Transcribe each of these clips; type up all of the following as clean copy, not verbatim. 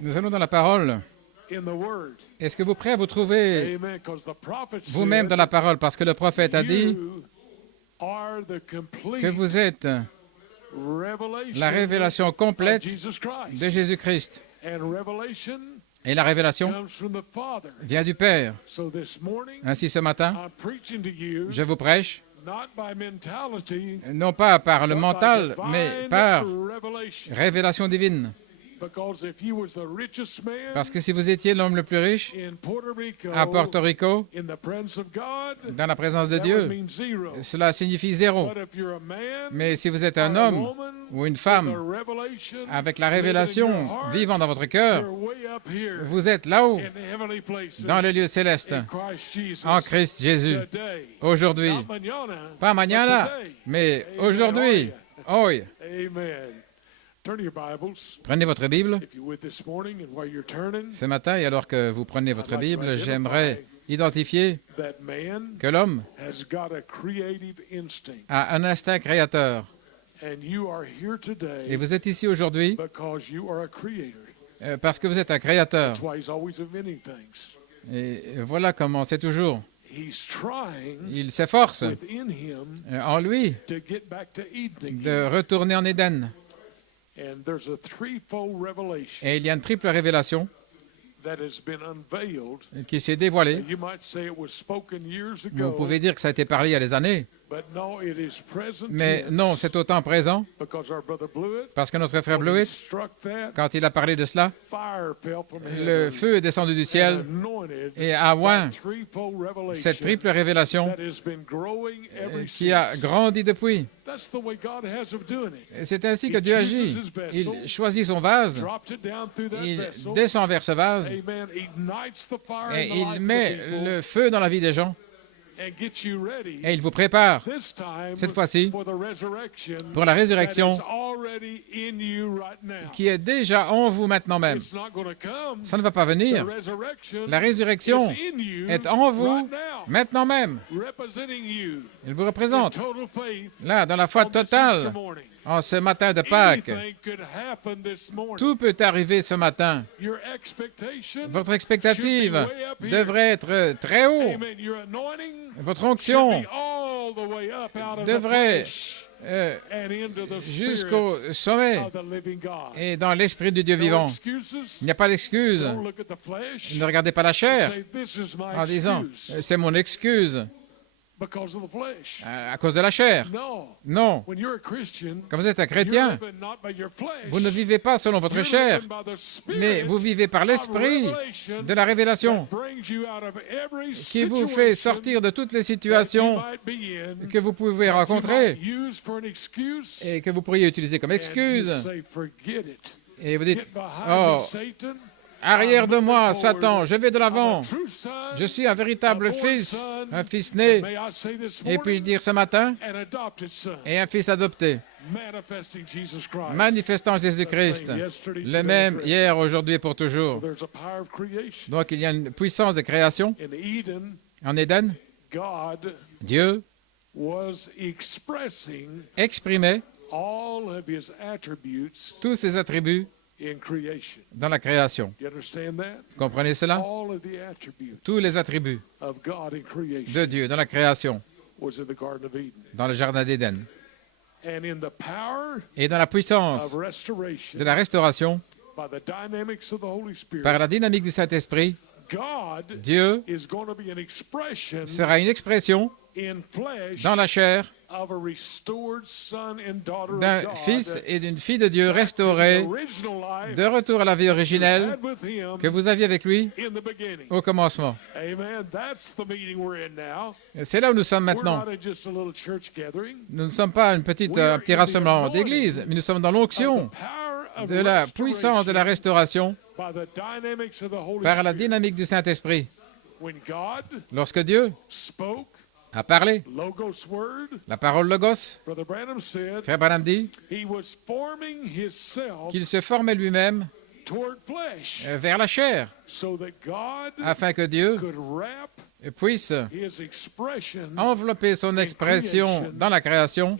Nous allons dans la parole. Est-ce que vous êtes prêts à vous trouver vous-même dans la parole? Parce que le prophète a dit que vous êtes la révélation complète de Jésus-Christ. Et la révélation vient du Père. Ainsi, ce matin, je vous prêche, non pas par le mental, mais par révélation divine. Parce que si vous étiez l'homme le plus riche à Porto Rico, dans la présence de Dieu, cela signifie zéro. Mais si vous êtes un homme ou une femme avec la révélation vivant dans votre cœur, vous êtes là-haut, dans le lieu céleste, en Christ Jésus. Aujourd'hui, pas mañana, mais aujourd'hui. Oh, oui. Prenez votre Bible. Ce matin, et alors que vous prenez votre Bible, j'aimerais identifier que l'homme a un instinct créateur. Et vous êtes ici aujourd'hui parce que vous êtes un créateur. Et voilà comment c'est toujours. Il s'efforce en lui de retourner en Éden. Et il y a une triple révélation qui s'est dévoilée. Vous pouvez dire que ça a été parlé il y a des années. Mais non, c'est autant présent parce que notre frère Blewett, quand il a parlé de cela, le feu est descendu du ciel et a oint cette triple révélation qui a grandi depuis. C'est ainsi que Dieu agit. Il choisit son vase, il descend vers ce vase et il met le feu dans la vie des gens. Et il vous prépare, cette fois-ci, pour la résurrection qui est déjà en vous maintenant même. Ça ne va pas venir. La résurrection est en vous maintenant même. Il vous représente. Là, dans la foi totale, en ce matin de Pâques, tout peut arriver ce matin. Votre expectative devrait être très haut. Votre onction devrait jusqu'au sommet et dans l'esprit du Dieu vivant. Il n'y a pas d'excuse. Ne regardez pas la chair en disant « c'est mon excuse ». À cause de la chair. Non. Quand vous êtes un chrétien, vous ne vivez pas selon votre chair, mais vous vivez par l'esprit de la révélation qui vous fait sortir de toutes les situations que vous pouvez rencontrer et que vous pourriez utiliser comme excuse. Et vous dites, oh, arrière de moi, Satan, je vais de l'avant. Je suis un véritable fils, un fils né. Et puis-je dire ce matin, et un fils adopté, manifestant Jésus-Christ, le même hier, aujourd'hui et pour toujours. Donc il y a une puissance de création. En Éden, Dieu exprimait tous ses attributs dans la création. Vous comprenez cela? Tous les attributs de Dieu dans la création, dans le jardin d'Éden. Et dans la puissance de la restauration, par la dynamique du Saint-Esprit, Dieu sera une expression dans la chair d'un fils et d'une fille de Dieu restaurés de retour à la vie originelle que vous aviez avec lui au commencement. C'est là où nous sommes maintenant. Nous ne sommes pas un petit rassemblement d'église, mais nous sommes dans l'onction de la puissance de la restauration par la dynamique du Saint-Esprit. Lorsque Dieu a parlé, la parole Logos, Frère Branham dit qu'il se formait lui-même vers la chair, afin que Dieu puisse envelopper son expression dans la création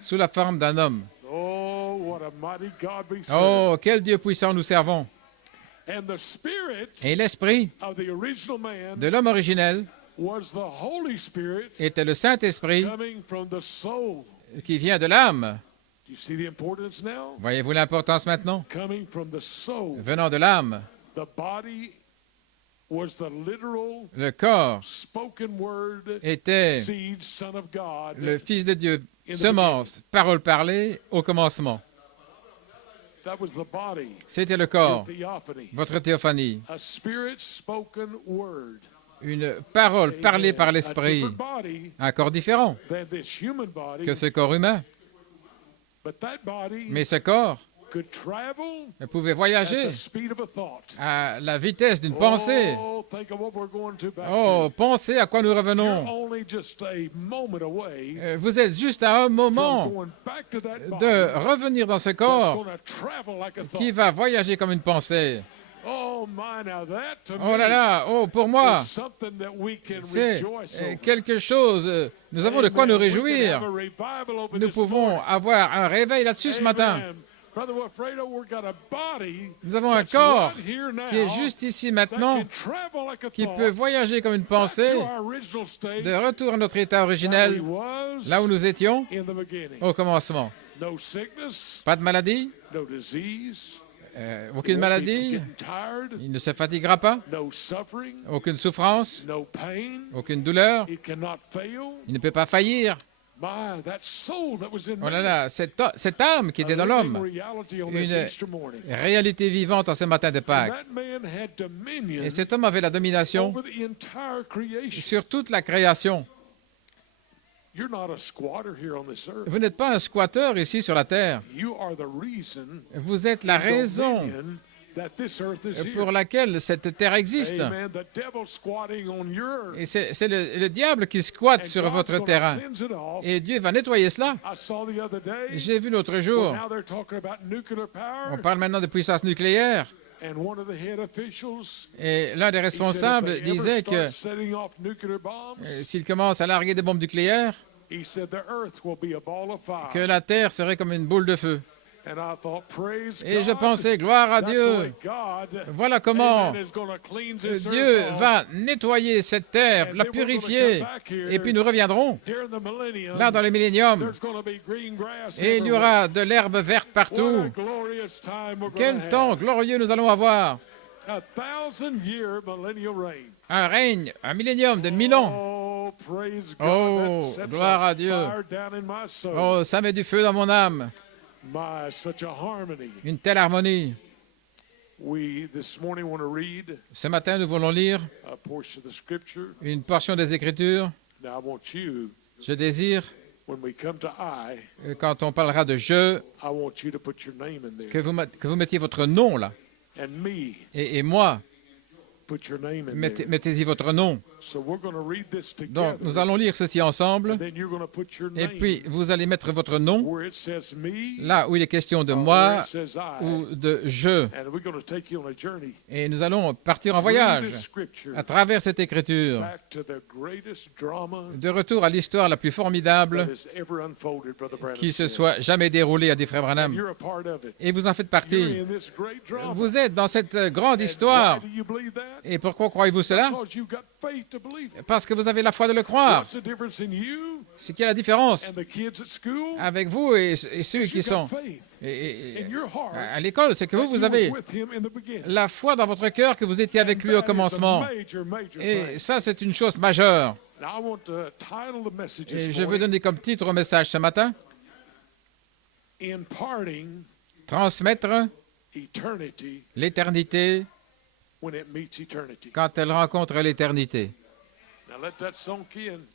sous la forme d'un homme. Oh, quel Dieu puissant nous servons. Et l'esprit de l'homme originel était le Saint-Esprit qui vient de l'âme. Voyez-vous l'importance maintenant? Venant de l'âme. Le corps était le Fils de Dieu, semence, parole parlée au commencement. C'était le corps, votre théophanie. Une parole parlée par l'Esprit, un corps différent que ce corps humain. Mais ce corps pouvait voyager à la vitesse d'une pensée. Oh, pensez à quoi nous revenons. Vous êtes juste à un moment de revenir dans ce corps qui va voyager comme une pensée. Oh là là, oh pour moi, c'est quelque chose, nous avons de quoi nous réjouir. Nous pouvons avoir un réveil là-dessus ce matin. Nous avons un corps qui est juste ici maintenant, qui peut voyager comme une pensée, de retour à notre état originel, là où nous étions au commencement. Pas de maladie, aucune maladie, il ne se fatiguera pas, aucune souffrance, aucune douleur, il ne peut pas faillir. Oh là là, cette âme qui était dans l'homme, une réalité vivante en ce matin de Pâques. Et cet homme avait la domination sur toute la création. Vous n'êtes pas un squatteur ici sur la terre. Vous êtes la raison pour laquelle cette terre existe. Et c'est le diable qui squatte sur votre terrain. Et Dieu va nettoyer cela. J'ai vu l'autre jour, on parle maintenant de puissance nucléaire. Et l'un des responsables disait que s'il commence à larguer des bombes nucléaires, que la Terre serait comme une boule de feu. Et je pensais, gloire à Dieu, voilà comment Dieu va nettoyer cette terre, la purifier, et puis nous reviendrons là dans le millénium, et il y aura de l'herbe verte partout. Quel temps glorieux nous allons avoir! Un règne, un millénium de 1000 ans. Oh, gloire à Dieu! Oh, ça met du feu dans mon âme. Une telle harmonie. Ce matin, nous voulons lire une portion des Écritures. Je désire, quand on parlera de « je », que vous mettiez votre nom là. Et moi, mettez-y votre nom. Donc, nous allons lire ceci ensemble, et puis vous allez mettre votre nom là où il est question de moi ou de je. Et nous allons partir en voyage à travers cette écriture, de retour à l'histoire la plus formidable qui se soit jamais déroulée à des frères Branham. Et vous en faites partie. Vous êtes dans cette grande histoire. Et pourquoi croyez-vous cela? Parce que vous avez la foi de le croire. C'est qu'il y a la différence avec vous et ceux qui sont à l'école, c'est que vous avez la foi dans votre cœur que vous étiez avec lui au commencement. Et ça, c'est une chose majeure. Et je veux donner comme titre au message ce matin: transmettre l'éternité quand elle rencontre l'éternité.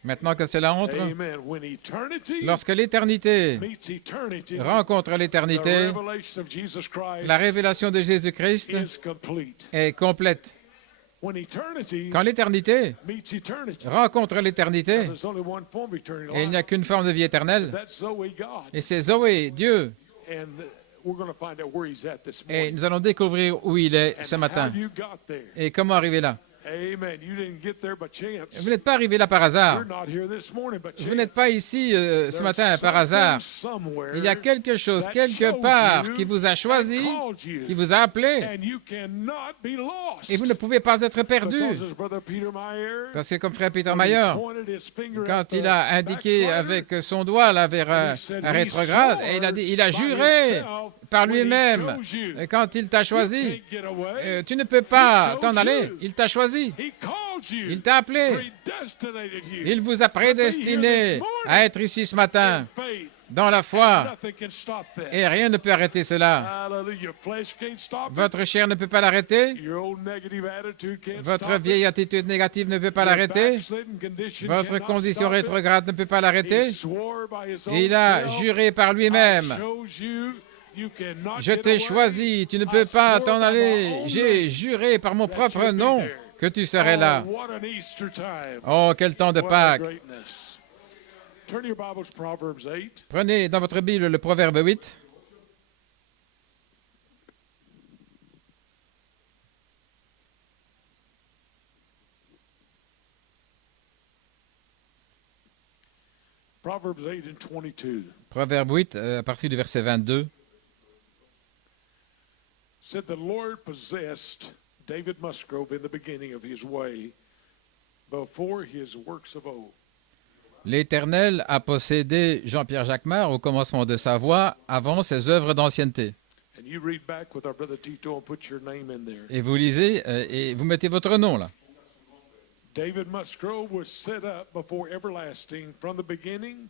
Maintenant que cela entre, lorsque l'éternité rencontre l'éternité, la révélation de Jésus-Christ est complète. Quand l'éternité rencontre l'éternité, et il n'y a qu'une forme de vie éternelle, et c'est Zoé, Dieu. Et nous allons découvrir où il est ce matin. Et comment arriver là. Vous n'êtes pas arrivé là par hasard. Vous n'êtes pas ici ce matin par hasard. Il y a quelque chose, quelque part, qui vous a choisi, qui vous a appelé, et vous ne pouvez pas être perdu. Parce que comme frère Peter Mayer, quand il a indiqué avec son doigt là, vers un rétrograde, et il a juré par lui-même, quand il t'a choisi, tu ne peux pas t'en aller, il t'a choisi, il t'a appelé, il vous a prédestiné à être ici ce matin, dans la foi, et rien ne peut arrêter cela. Votre chair ne peut pas l'arrêter, votre vieille attitude négative ne peut pas l'arrêter, votre condition rétrograde ne peut pas l'arrêter. Il a juré par lui-même, je t'ai choisi, tu ne peux pas t'en aller, j'ai juré par mon propre nom que tu serais là. Oh, quel temps de Pâques! Prenez dans votre Bible le Proverbe 8. Proverbe 8, à partir du verset 22. Said the Lord possessed David Musgrove in the beginning of his way, before his works of old. L'Éternel a possédé Jean-Pierre Jacquemart au commencement de sa voie, avant ses œuvres d'ancienneté. Et vous lisez et vous mettez votre nom là. David Musgrove was set up before everlasting, from the beginning,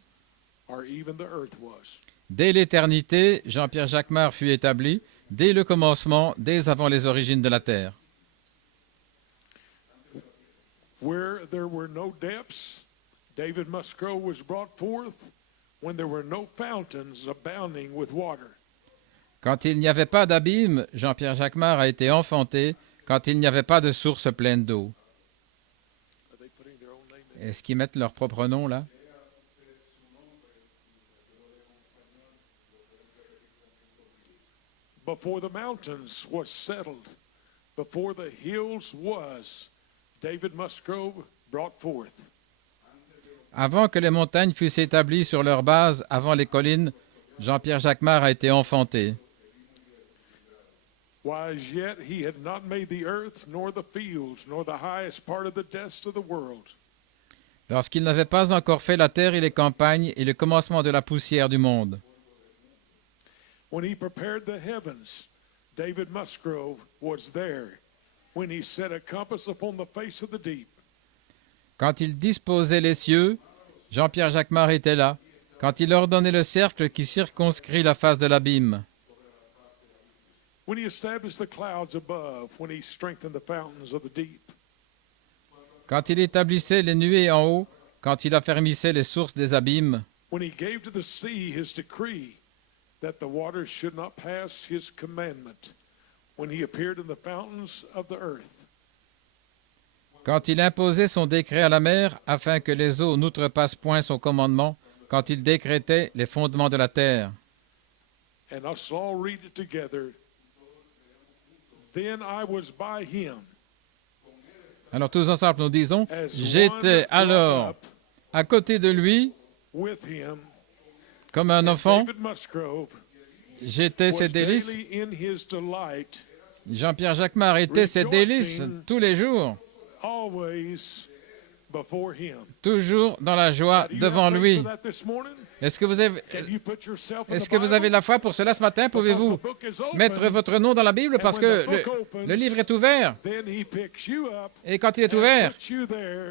or even the earth was. Dès l'éternité, Jean-Pierre Jacquemart fut établi, dès le commencement, dès avant les origines de la terre. Where there were no depths, David Musgrove was brought forth. When there were no fountains abounding with water. Quand il n'y avait pas d'abîme, Jean-Pierre Jacquemart a été enfanté, quand il n'y avait pas de source pleine d'eau. Est-ce qu'ils mettent leur propre nom là? Before the mountains was settled, before the hills was, David Musgrove brought forth. Avant que les montagnes fussent établies sur leur base, avant les collines, Jean-Pierre Jacquemart a été enfanté. Why, as yet he had not made the earth, nor the fields, nor the highest part of the dust of the world. Lorsqu'il n'avait pas encore fait la terre et les campagnes et le commencement de la poussière du monde. When he prepared the heavens, David Musgrove was there. When he set a compass upon the face of the deep. Quand il disposait les cieux, Jean-Pierre Jacquemart était là. Quand il ordonnait le cercle qui circonscrit la face de l'abîme. When he established the clouds above, when he strengthened the fountains of the deep. Quand il établissait les nuées en haut, quand il affermissait les sources des abîmes. When he gave to the sea his decree that the waters should not pass his commandment. When he appeared in the fountains of the earth. Quand il imposait son décret à la mer, afin que les eaux n'outrepassent point son commandement, quand il décrétait les fondements de la terre. And us all read it together. Then I was by him. Alors tous ensemble nous disons, j'étais alors à côté de lui, comme un enfant, j'étais ses délices. Jean-Pierre Jacquemart était ses délices tous les jours, toujours dans la joie devant lui. Est-ce que vous avez la foi pour cela ce matin? Pouvez-vous mettre votre nom dans la Bible parce que le livre est ouvert. Et quand il est ouvert,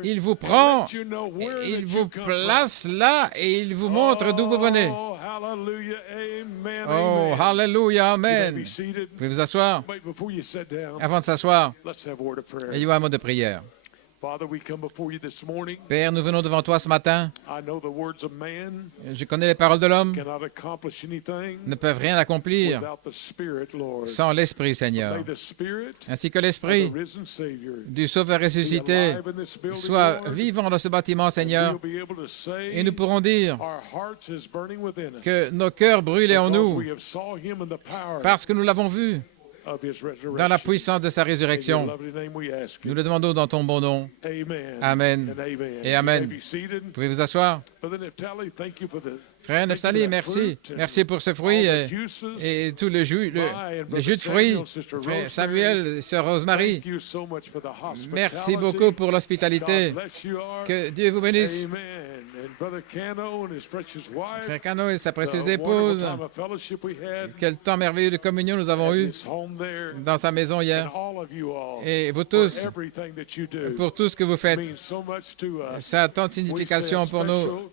il vous prend, il vous place là et il vous montre d'où vous venez. Oh, hallelujah, amen. Vous pouvez vous asseoir. Avant de s'asseoir, ayons un mot de prière. Père, nous venons devant toi ce matin. Je connais les paroles de l'homme ne peuvent rien accomplir sans l'Esprit, Seigneur. Ainsi que l'Esprit du Sauveur ressuscité soit vivant dans ce bâtiment, Seigneur. Et nous pourrons dire que nos cœurs brûlaient en nous parce que nous l'avons vu dans la puissance de sa résurrection. Nous le demandons dans ton bon nom. Amen et Amen. Vous pouvez vous asseoir. Frère Nephtali, merci. Merci pour ce fruit et tout le jus de fruits. Frère Samuel, Sœur Rosemary, merci beaucoup pour l'hospitalité. Que Dieu vous bénisse. Frère Cano et sa précieuse épouse, quel temps merveilleux de communion nous avons eu dans sa maison hier. Et vous tous, pour tout ce que vous faites, ça a tant de signification pour nous.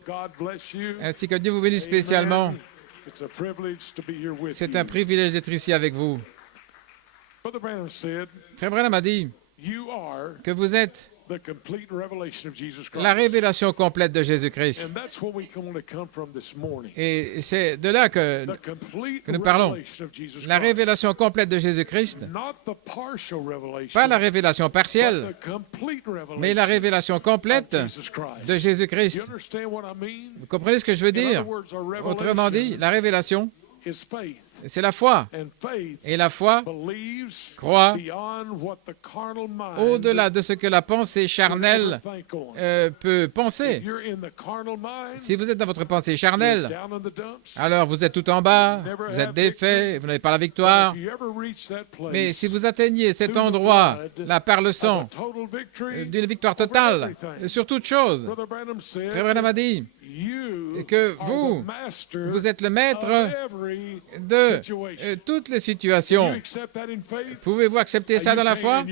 Ainsi que Dieu vous bénisse spécialement. C'est un privilège d'être ici avec vous. Frère Branham a dit que vous êtes la révélation complète de Jésus-Christ. Et c'est de là que nous parlons. La révélation complète de Jésus-Christ, pas la révélation partielle, mais la révélation complète de Jésus-Christ. Vous comprenez ce que je veux dire? Autrement dit, la révélation, c'est la foi. Et la foi croit au-delà de ce que la pensée charnelle peut penser. Si vous êtes dans votre pensée charnelle, alors vous êtes tout en bas, vous êtes défait, vous n'avez pas la victoire. Mais si vous atteignez cet endroit, là, par le sang, d'une victoire totale, sur toute chose, Frère Branham a dit que vous êtes le maître de toutes les situations. Pouvez-vous accepter ça dans la foi?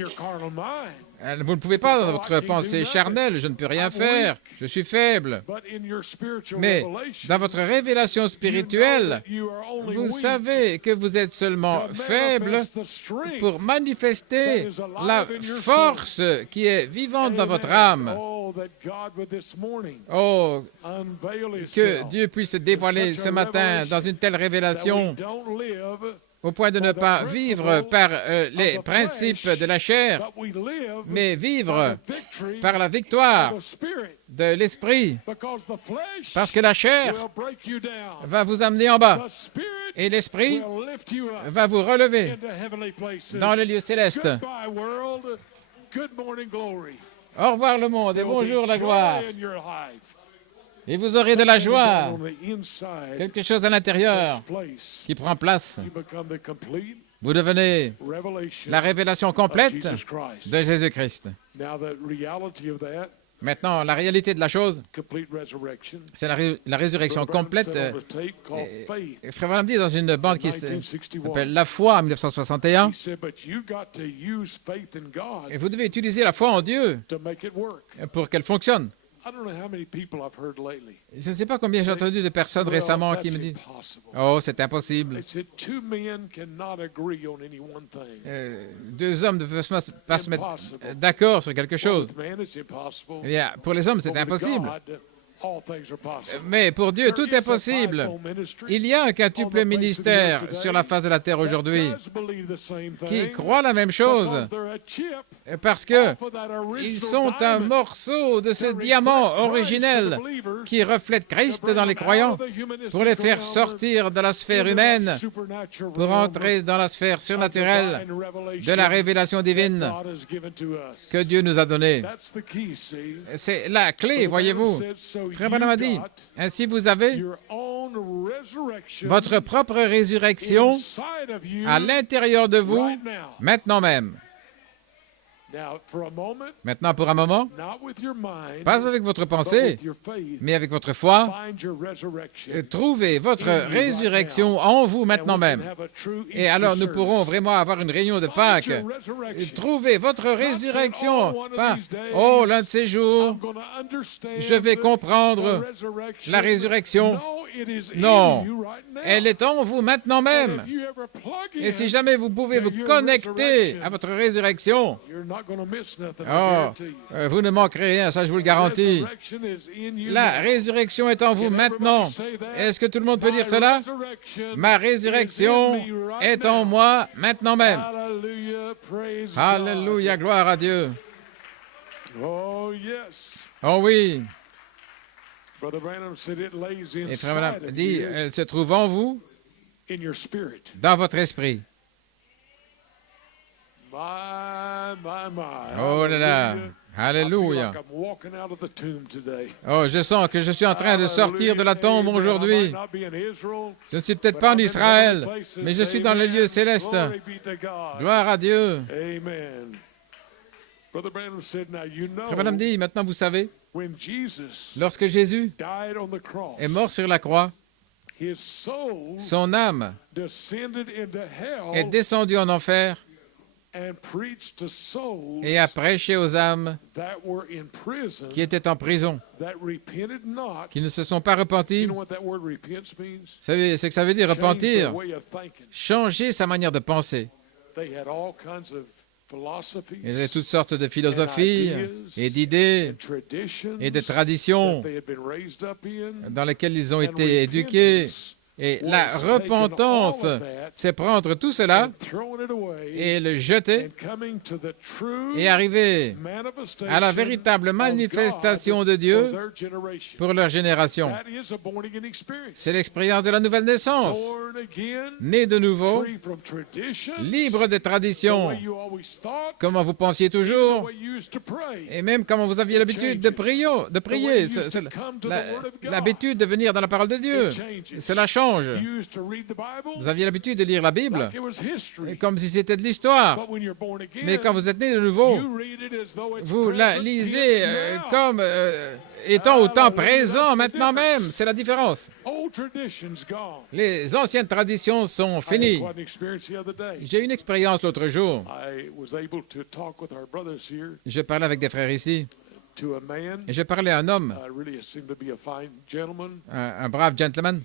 Vous ne pouvez pas dans votre pensée charnelle, je ne peux rien faire, je suis faible. Mais dans votre révélation spirituelle, vous savez que vous êtes seulement faible pour manifester la force qui est vivante dans votre âme. Oh, que Dieu puisse se dévoiler ce matin dans une telle révélation au point de ne pas vivre par les principes de la chair, mais vivre par la victoire de l'esprit, parce que la chair va vous amener en bas et l'esprit va vous relever dans le lieu céleste. Au revoir le monde et bonjour la gloire. Et vous aurez de la joie, quelque chose à l'intérieur qui prend place. Vous devenez la révélation complète de Jésus-Christ. Maintenant, la réalité de la chose, c'est la résurrection complète. Frère Branham dit dans une bande qui s'appelle La foi en 1961, et vous devez utiliser la foi en Dieu pour qu'elle fonctionne. Je ne sais pas combien j'ai entendu de personnes récemment qui me disent « Oh, c'est impossible. » Deux hommes ne peuvent pas se mettre d'accord sur quelque chose. Eh bien, pour les hommes, c'est impossible. Mais pour Dieu, tout est possible. Il y a un quintuple ministère sur la face de la terre aujourd'hui qui croit la même chose parce qu'ils sont un morceau de ce diamant originel qui reflète Christ dans les croyants pour les faire sortir de la sphère humaine pour entrer dans la sphère surnaturelle de la révélation divine que Dieu nous a donnée. C'est la clé, voyez-vous. Frère Branham a dit, ainsi vous avez votre propre résurrection à l'intérieur de vous, maintenant même. Maintenant, pour un moment, pas avec votre pensée, mais avec votre foi, trouvez votre résurrection en vous maintenant même. Et alors, nous pourrons vraiment avoir une réunion de Pâques. Trouvez votre résurrection. Pas, oh, l'un de ces jours, je vais comprendre la résurrection. Non, elle est en vous maintenant même. Et si jamais vous pouvez vous connecter à votre résurrection, oh, vous ne manquerez rien, ça je vous le garantis. La résurrection est en vous maintenant. Est-ce que tout le monde peut dire cela? Ma résurrection est en moi maintenant même. Alléluia, gloire à Dieu. Oh oui. Et Frère Branham dit, elle se trouve en vous, dans votre esprit. Oh là là, alléluia. Oh, je sens que je suis en train de sortir de la tombe aujourd'hui. Je ne suis peut-être pas en Israël, mais je suis dans les lieux célestes. Gloire à Dieu. Frère Branham dit, maintenant vous savez, lorsque Jésus est mort sur la croix, son âme est descendue en enfer et a prêché aux âmes qui étaient en prison, qui ne se sont pas repentis. Vous savez ce que ça veut dire, repentir? Changer sa manière de penser. Ils avaient toutes sortes de philosophies et d'idées et de traditions dans lesquelles ils ont été éduqués. Et la repentance, c'est prendre tout cela et le jeter et arriver à la véritable manifestation de Dieu pour leur génération. C'est l'expérience de la nouvelle naissance, né de nouveau, libre des traditions, comment vous pensiez toujours, et même comment vous aviez l'habitude de prier. L'habitude de venir dans la parole de Dieu, cela change. Vous aviez l'habitude de lire la Bible comme si c'était de l'histoire. Mais quand vous êtes né de nouveau, vous la lisez comme étant au temps présent, maintenant même. C'est la différence. Les anciennes traditions sont finies. J'ai eu une expérience l'autre jour. Je parlais avec des frères ici. Et je parlais à un homme, un brave gentleman,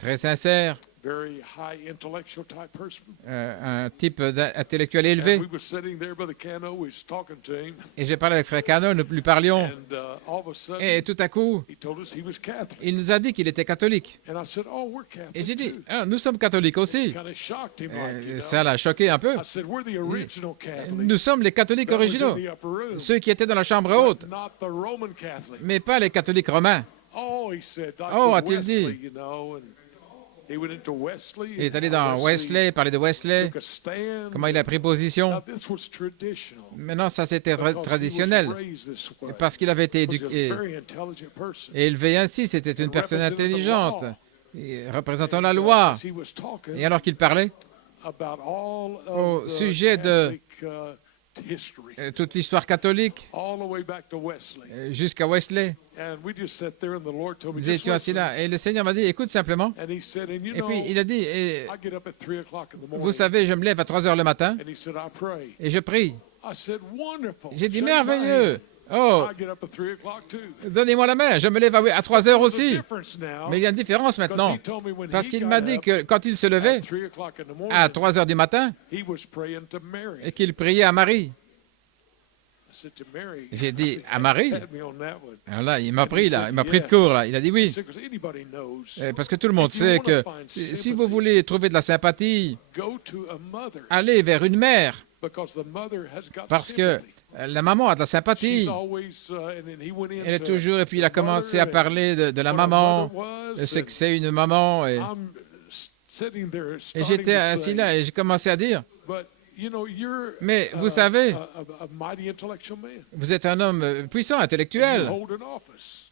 très sincère, un type intellectuel élevé. Et j'ai parlé avec Frère Cano, nous lui parlions. Et tout à coup, il nous a dit qu'il était catholique. Et j'ai dit, ah, nous sommes catholiques aussi. Et ça l'a choqué un peu. Nous sommes les catholiques originaux, ceux qui étaient dans la chambre haute, mais pas les catholiques romains. Oh, a-t-il dit. Il est allé dans Wesley, parler de Wesley, comment il a pris position. Maintenant, ça c'était traditionnel, parce qu'il avait été éduqué et élevé ainsi. C'était une personne intelligente, représentant la loi. Et alors qu'il parlait au sujet de toute l'histoire catholique jusqu'à Wesley. Nous étions assis là et le Seigneur m'a dit, écoute simplement. Et puis il a dit, vous savez, je me lève à 3 heures le matin et je prie. J'ai dit, merveilleux. Oh, donnez-moi la main, je me lève à 3 heures aussi. Mais il y a une différence maintenant, parce qu'il m'a dit que quand il se levait à 3 heures du matin et qu'il priait à Marie. J'ai dit, à Marie? Alors là, il m'a pris de court, là. Il a dit oui. Parce que tout le monde sait que si vous voulez trouver de la sympathie, allez vers une mère. Parce que la maman a de la sympathie. Elle est toujours, et puis il a commencé à parler de la maman, de ce que c'est une maman. Et j'étais assis là et j'ai commencé à dire, mais vous savez, vous êtes un homme puissant, intellectuel,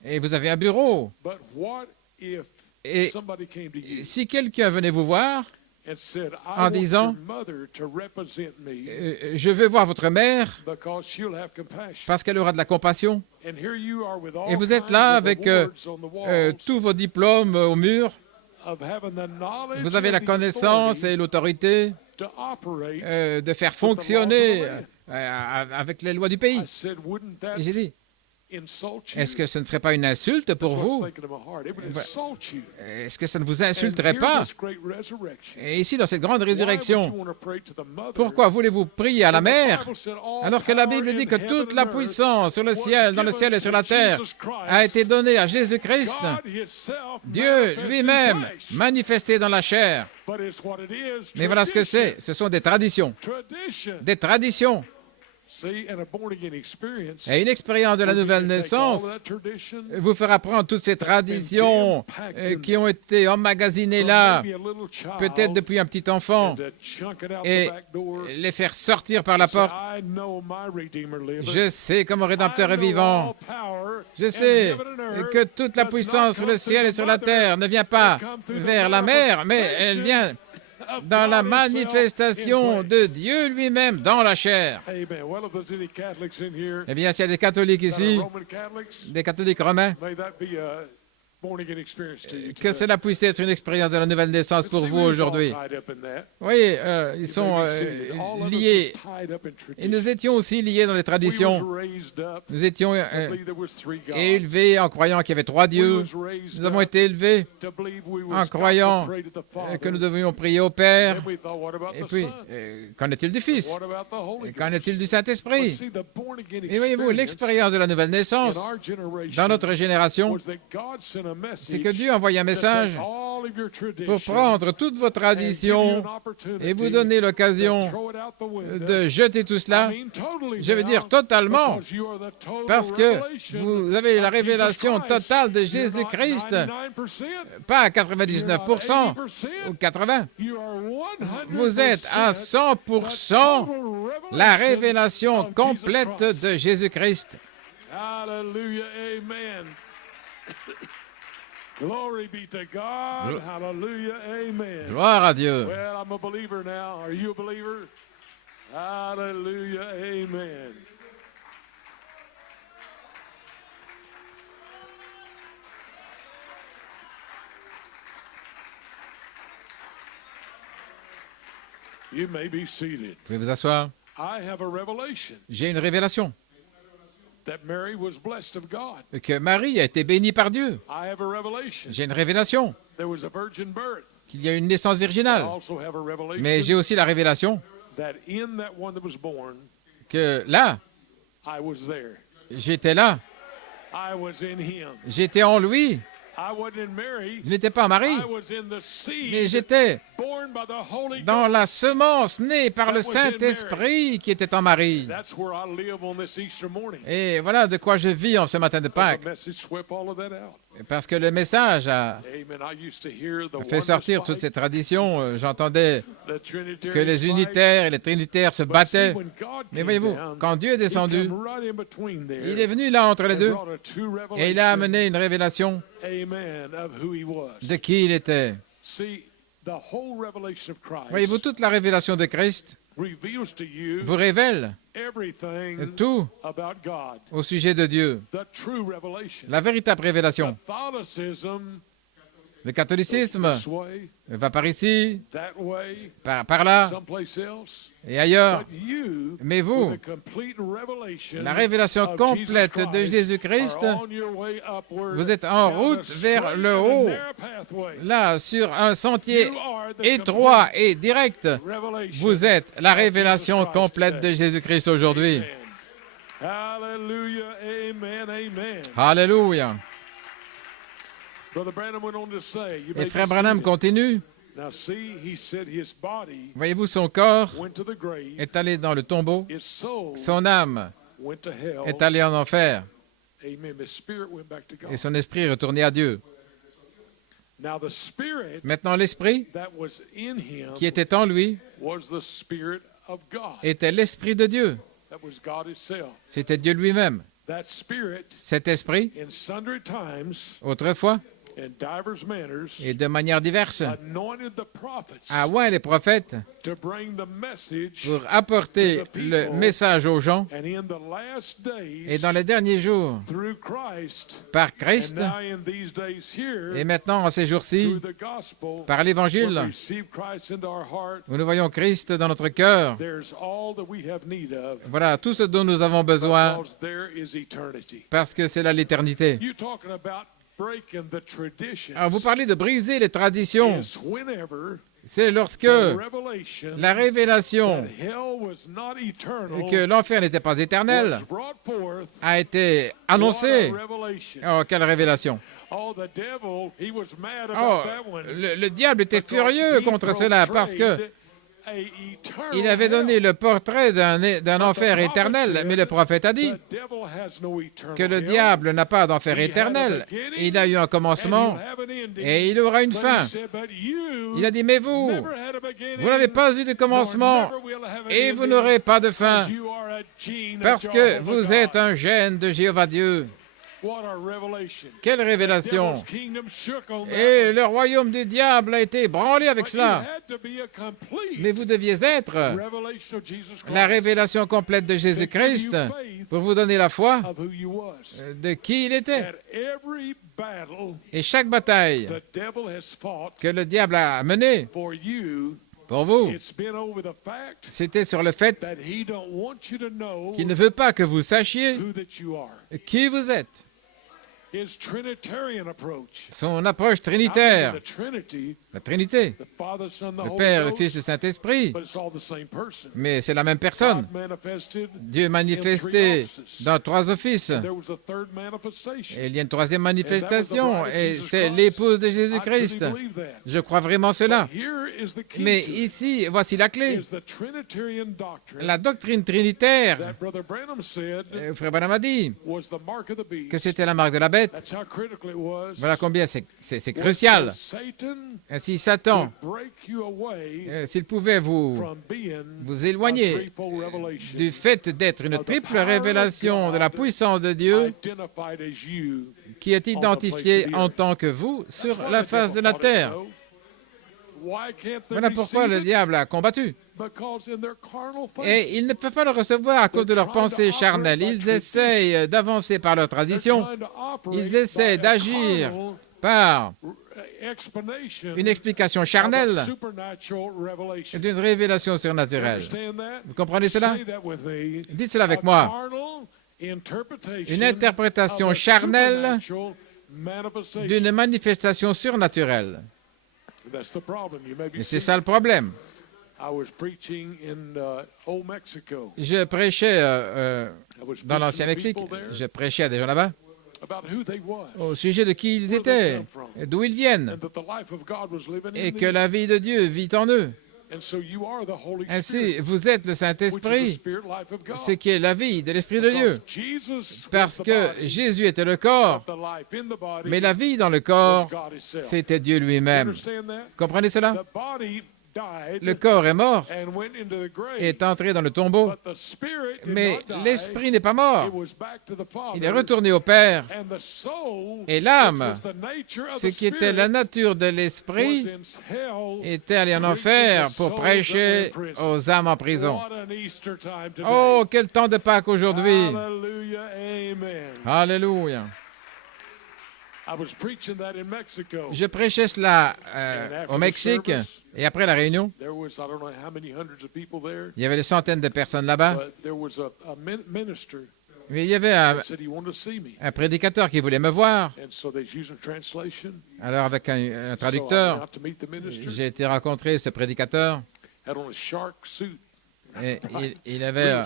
et vous avez un bureau. Et si quelqu'un venait vous voir en disant, je veux voir votre mère parce qu'elle aura de la compassion. Et vous êtes là avec tous vos diplômes au mur. Vous avez la connaissance et l'autorité de faire fonctionner avec les lois du pays. Et j'ai dit, est-ce que ce ne serait pas une insulte pour vous? Est-ce que ça ne vous insulterait pas? Et ici, dans cette grande résurrection, pourquoi voulez-vous prier à la mer alors que la Bible dit que toute la puissance sur le ciel, dans le ciel et sur la terre a été donnée à Jésus-Christ, Dieu lui-même manifesté dans la chair? Mais voilà ce que c'est. Ce sont des traditions. Des traditions. Et une expérience de la nouvelle naissance vous fera prendre toutes ces traditions qui ont été emmagasinées là, peut-être depuis un petit enfant, et les faire sortir par la porte. Je sais que mon Rédempteur est vivant. Je sais que toute la puissance sur le ciel et sur la terre ne vient pas vers la mer, mais elle vient dans la manifestation de Dieu lui-même dans la chair. Eh bien, s'il y a des catholiques ici, des catholiques romains, que cela puisse être une expérience de la nouvelle naissance pour vous aujourd'hui. Oui, ils sont liés. Et nous étions aussi liés dans les traditions. Nous étions élevés en croyant qu'il y avait 3 dieux. Nous avons été élevés en croyant que nous devions prier au Père. Et puis, qu'en est-il du Fils? Et qu'en est-il du Saint-Esprit? Et voyez-vous, l'expérience de la nouvelle naissance dans notre génération, c'est que Dieu envoie un message pour prendre toutes vos traditions et vous donner l'occasion de jeter tout cela. Je veux dire totalement, parce que vous avez la révélation totale de Jésus-Christ, pas à 99% ou 80%. Vous êtes à 100% la révélation complète de Jésus-Christ. Hallelujah, amen. Glory be to God. Hallelujah. Amen. Gloire à Dieu. Well, I'm a believer now. Are you a believer? Hallelujah. Amen. You may be seated. Vous pouvez vous asseoir. I have a revelation. J'ai une révélation. That Mary was blessed of God. Que Marie a été bénie par Dieu. I have a revelation. J'ai une révélation. There was a virgin birth. Qu'il y a une naissance virginale. I also have a revelation. Mais j'ai aussi la révélation That in that one that was born, que là, I was there. j'étais là. I was in him. J'étais en lui. I wasn't in Mary. Je n'étais pas en Marie, I was in the seed mais j'étais born by the Holy dans Ghost. la semence née par le That was in Saint-Esprit qui était en Marie. That's where I live on this Easter morning. Et voilà de quoi je vis en ce matin de The Pâques. message swept all of that out. Parce que le message a Amen. I used to hear the fait sortir oneness toutes ces fight, traditions. J'entendais the Trinitarian que les fight. unitaires et les trinitaires se But see, battaient. when God Mais came voyez-vous, down, quand Dieu est he descendu, come right in between there il est venu là entre les and deux brought a true et il a revelation, amené une révélation amen, of who he was. de qui il était. See, the whole revelation of Christ Voyez-vous, toute la révélation de Christ reveals to you vous révèle everything tout about God. au sujet de Dieu. The true revelation. La véritable révélation. Catholicism, Le catholicisme this way, va par ici, that way, par là someplace else. et ailleurs. But you, Mais vous, with a complete revelation la révélation of complète Jesus de Christ, Jésus-Christ, are on your way upward, vous êtes en down route a vers straight le and haut, narrow pathway. là, sur un sentier You are the étroit complete et direct. revelation Vous êtes la of révélation Jesus Christ complète de today. Jésus-Christ aujourd'hui. Amen. Hallelujah, amen, amen. Alléluia. Brother Branham went on to say, you may Et be Frère Branham seated. continue. Now see, he said his body Voyez-vous, son corps went to the grave, est allé dans le tombeau. his soul Son âme went to hell. est allée en enfer. Amen. His spirit went back to Et God. son esprit est retourné à Dieu. Now the spirit Maintenant, l'esprit that was in him qui était en lui was the spirit of God. était l'esprit de Dieu. That was God himself. C'était Dieu lui-même. That spirit, Cet esprit, in sundry times, autrefois, in divers manners, et de manière diverse, anointed the prophets a oint les prophètes to bring the message. pour apporter le message aux gens. And in the last Et days, dans les derniers jours, through Christ, par and Christ, now in these days here, et maintenant en ces jours-ci, through the gospel, par when we l'Évangile, receive Christ into our heart, où nous voyons Christ dans notre cœur. there's all that we have need of, Voilà tout ce dont nous avons besoin, because there is eternity. parce que c'est là l'éternité. You talking about breaking the traditions? Alors, vous parlez de briser les traditions. Is whenever C'est lorsque the revelation la révélation that hell was not eternal que l'enfer n'était pas éternel was brought forth. a été What annoncée. a revelation. Oh, quelle révélation! Oh, the devil, he was mad Oh, about that one. le diable était Because furieux he contre cela parce que portrayed Il avait donné le portrait d'un enfer éternel, mais le prophète a dit que le diable n'a pas d'enfer éternel. Il a eu un commencement et il aura une fin. Il a dit, mais vous n'avez pas eu de commencement et vous n'aurez pas de fin parce que vous êtes un gène de Jéhovah Dieu. Quelle révélation! Et le royaume du diable a été ébranlé avec cela. Mais vous deviez être la révélation complète de Jésus-Christ pour vous donner la foi de qui il était. Et chaque bataille que le diable a menée pour vous, c'était sur le fait qu'il ne veut pas que vous sachiez qui vous êtes. Son approche trinitaire, la Trinité, le Père, le Fils et le Saint-Esprit, mais c'est la même personne. Dieu est manifesté dans 3 offices. Et il y a une 3e manifestation, et c'est l'épouse de Jésus-Christ. Je crois vraiment cela. Mais ici, voici la clé. La doctrine trinitaire, Frère Branham a dit que c'était la marque de la bête. Voilà combien c'est crucial. Si Satan, s'il pouvait vous éloigner du fait d'être une triple révélation de la puissance de Dieu qui est identifiée en tant que vous sur la face de la terre. Voilà pourquoi le diable a combattu. Et ils ne peuvent pas le recevoir à cause de leurs pensées charnelles. Ils essayent d'avancer par leur tradition. Ils essaient d'agir par une explication charnelle d'une révélation surnaturelle. Vous comprenez cela? Dites cela avec moi. Une interprétation charnelle d'une manifestation surnaturelle. Et c'est ça le problème. Je prêchais dans l'Ancien Mexique. Je prêchais à des gens là-bas au sujet de qui ils étaient, d'où ils viennent, et que la vie de Dieu vit en eux. Ainsi, vous êtes le Saint-Esprit, ce qui est la vie de l'Esprit de Dieu. Parce que Jésus était le corps, mais la vie dans le corps, c'était Dieu lui-même. Comprenez cela? Le corps est mort, est entré dans le tombeau, mais l'esprit n'est pas mort. Il est retourné au Père. Et l'âme, ce qui était la nature de l'esprit, était allé en enfer pour prêcher aux âmes en prison. Oh, quel temps de Pâques aujourd'hui! Alléluia! Je prêchais cela au Mexique et après la réunion, il y avait des centaines de personnes là-bas. Mais il y avait un prédicateur qui voulait me voir. Alors avec un traducteur, j'ai été rencontrer ce prédicateur. Et il avait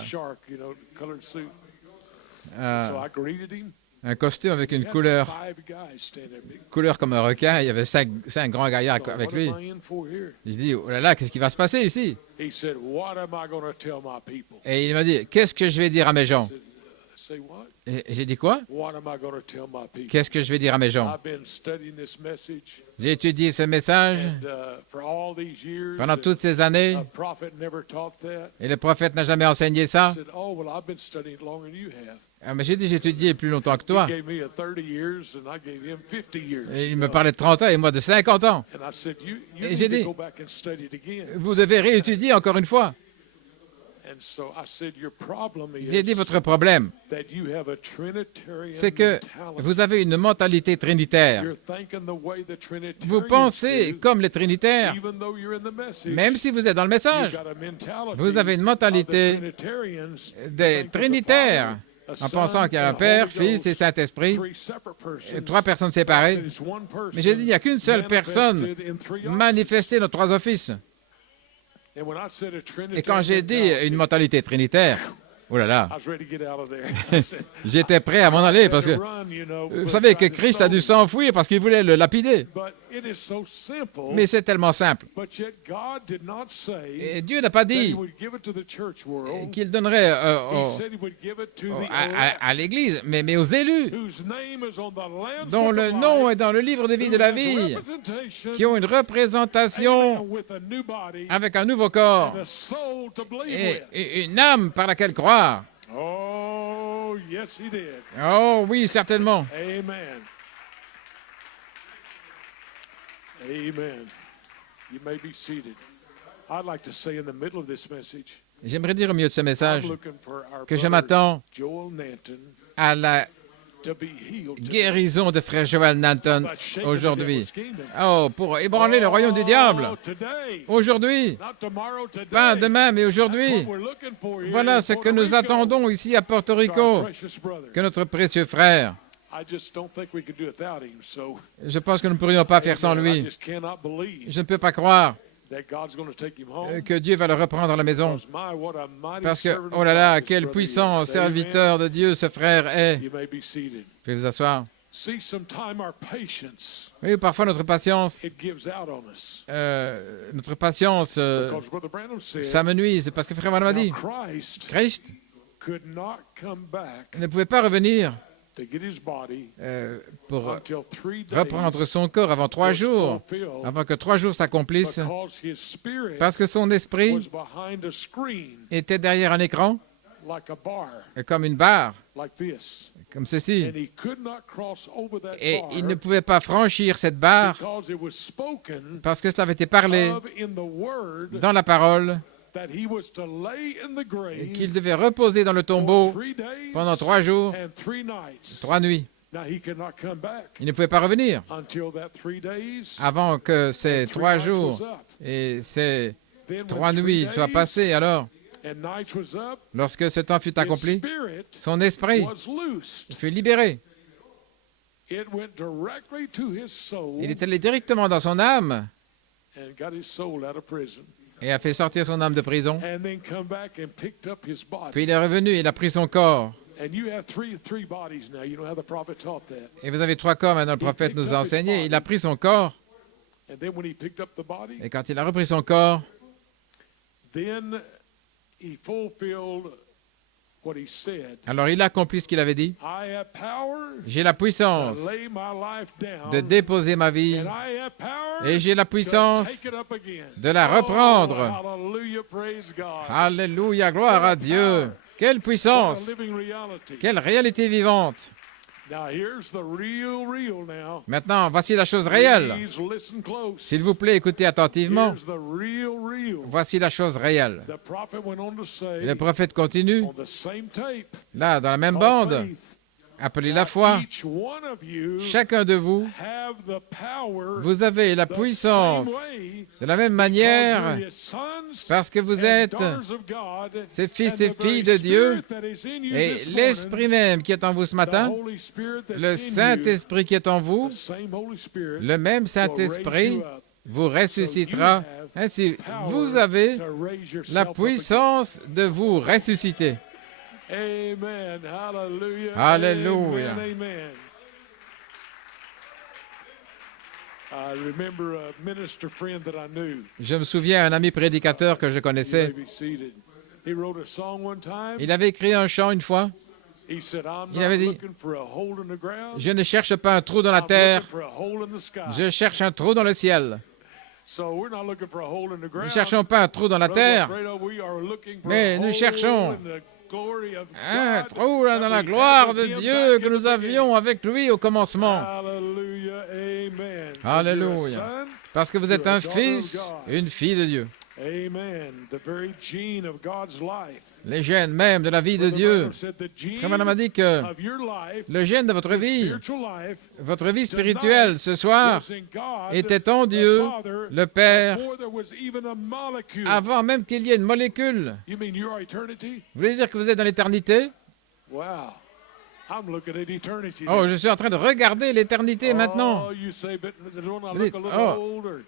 un costume avec une couleur comme un requin. Il y avait cinq grands gaillards avec lui. Je dis, oh là là, qu'est-ce qui va se passer ici? Et il m'a dit, qu'est-ce que je vais dire à mes gens? Et j'ai dit quoi? Qu'est-ce que je vais dire à mes gens? J'ai étudié ce message pendant toutes ces années et le prophète n'a jamais enseigné ça. Ah, mais j'ai dit, j'ai étudié plus longtemps que toi. Et il me parlait de 30 ans et moi de 50 ans. Et j'ai dit, vous devez réétudier encore une fois. J'ai dit, votre problème, c'est que vous avez une mentalité trinitaire. Vous pensez comme les trinitaires. Même si vous êtes dans le message, vous avez une mentalité des trinitaires, en pensant qu'il y a un Père, Fils et Saint-Esprit, 3 personnes séparées. Mais j'ai dit, il n'y a qu'une seule personne manifestée dans 3 offices. Et quand j'ai dit une mentalité trinitaire, oh là là, j'étais prêt à m'en aller parce que vous savez que Christ a dû s'enfuir parce qu'il voulait le lapider. Mais c'est tellement simple. Et Dieu n'a pas dit qu'il donnerait à l'Église, mais aux élus, dont le nom est dans le livre de vie de la vie, qui ont une représentation avec un nouveau corps et une âme par laquelle croire. Oh oui, certainement. Amen. Amen. You may be seated. I'd like to say in the middle of this message, j'aimerais dire au milieu de ce message I'm looking for our que je brother m'attends Joel Nanton à la to be healed today. guérison de frère Joel Nanton aujourd'hui. Oh, pour ébranler le royaume du diable. Today, Aujourd'hui, not tomorrow, today. pas demain, mais That's aujourd'hui. what we're looking for here Voilà in ce que Puerto nous Rico. attendons ici à Porto Our Rico, precious brother. que notre précieux frère. I just don't think we could do it without him. So, Je pense que nous ne pourrions pas faire sans I lui. just cannot believe Je ne peux pas croire that God's going to take him home. que Dieu va le reprendre à la maison. Because my, what a mighty Parce que, servant oh là là, of God this quel brother puissant is. serviteur de Dieu ce frère est. Amen. You may be seated. Pouvez vous asseoir. See, sometime our patience, Oui, parfois notre patience, it gives out on us. notre patience, Because Brother Branham said, ça me nuise. Parce que frère Branham a now dit, Christ Christ could not come back ne pouvait pas revenir to get his body pour until 3 days reprendre son corps avant 3 jours, avant que 3 jours s'accomplissent, because his spirit parce que son esprit was behind a screen était derrière un écran, like a bar, comme une barre, like this. comme ceci. And he could not cross over that Et bar il ne pouvait pas franchir cette barre because it was spoken parce que cela avait été parlé of in the word dans la parole that he was to lay in the et grave qu'il devait reposer dans le for tombeau 3 days pendant 3 jours, and 3 nights. 3 nuits. Now he could not come back Il ne pouvait pas revenir until that 3 days avant que ces and 3 3 nights jours was up. et ces Then when 3 3 nuits soient days passés. Alors, and nights was up, lorsque ce temps fut his accompli, spirit son esprit was loosed. fut libéré. It went directly to his soul Il est allé directement dans son âme and got his soul out of prison. et a fait sortir son âme de prison. And then come back and picked up his body. Puis il est revenu et il a pris son corps. And you have three bodies now. You know how the prophet taught that. Et vous avez 3 corps maintenant, le prophète nous a enseigné. Il a pris son corps And then when he picked up the body, et quand il a repris son corps, then he fulfilled what he said. alors il a accompli ce qu'il avait dit. I have power J'ai la to puissance lay my life down. de déposer ma vie And I have power et j'ai la to puissance take it up again. de la reprendre. Oh, hallelujah, praise God. Alléluia, gloire à Dieu. Quelle What puissance, a living reality. quelle réalité vivante. Now here's the real now. Maintenant, voici la chose réelle. Please listen close. S'il vous plaît, écoutez attentivement. Here's the real. Voici la chose réelle. The prophet went on to Et say le prophète continue, on the same tape, là, dans la même called bande, faith, appelée la foi. each one of you Chacun de vous, have the power vous avez la the puissance same way de la même because manière you're his sons parce que vous and êtes daughters of God, ces fils and et the filles very de Dieu Spirit that is in you et this l'Esprit morning, même qui est en vous ce the matin, Holy Spirit that's le in you, Saint-Esprit qui est en vous, the same Holy Spirit le même will raise Saint-Esprit you up vous ressuscitera. Ainsi, vous power avez to raise yourself la up again. puissance de vous ressusciter. Amen. Hallelujah. Alléluia. Amen. Amen. I remember a minister friend that I knew. Je me souviens d'un ami prédicateur que je You may connaissais. be seated. He wrote a song one time. Il avait écrit un chant une fois. He said, I'm Il not avait dit, looking for a hole in the ground. Je ne cherche pas un trou dans la I'm terre, looking for a hole in the sky. je cherche un trou dans le ciel. So we're not looking for a hole in the Nous ground. ne cherchons pas un trou dans la Brother terre, Alfredo, we are looking for mais a nous hole cherchons in the glory of un God trou là, dans that la we gloire had de with him Dieu back que in nous the beginning. avions avec lui au commencement. Hallelujah. Amen. 'Cause Alléluia. you're a son, Parce que vous êtes un fils, une fille de Dieu. amen. The very gene of God's life. Les gènes même de la vie de Brother Dieu. Branham said the gene Frère Branham a dit que of your life, le gène de votre vie, spiritual life, spirituelle ce soir, was in God, était en the Dieu, Father, le Père, before there was even a molecule. avant même qu'il y ait une molécule. You mean your eternity? Vous voulez dire que vous êtes dans l'éternité? Wow. Oh, je suis en train de regarder l'éternité maintenant. Vous dites,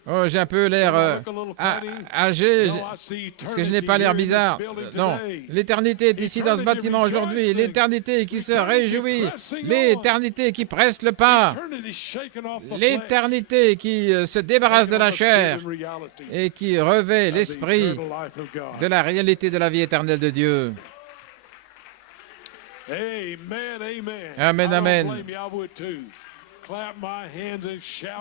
oh, j'ai un peu l'air âgé, parce que je n'ai pas l'air bizarre. Non, l'éternité est ici dans ce bâtiment aujourd'hui. L'éternité qui se réjouit. L'éternité qui presse le pas. L'éternité qui se débarrasse de la chair et qui revêt l'esprit de la réalité de la vie éternelle de Dieu. Amen, amen.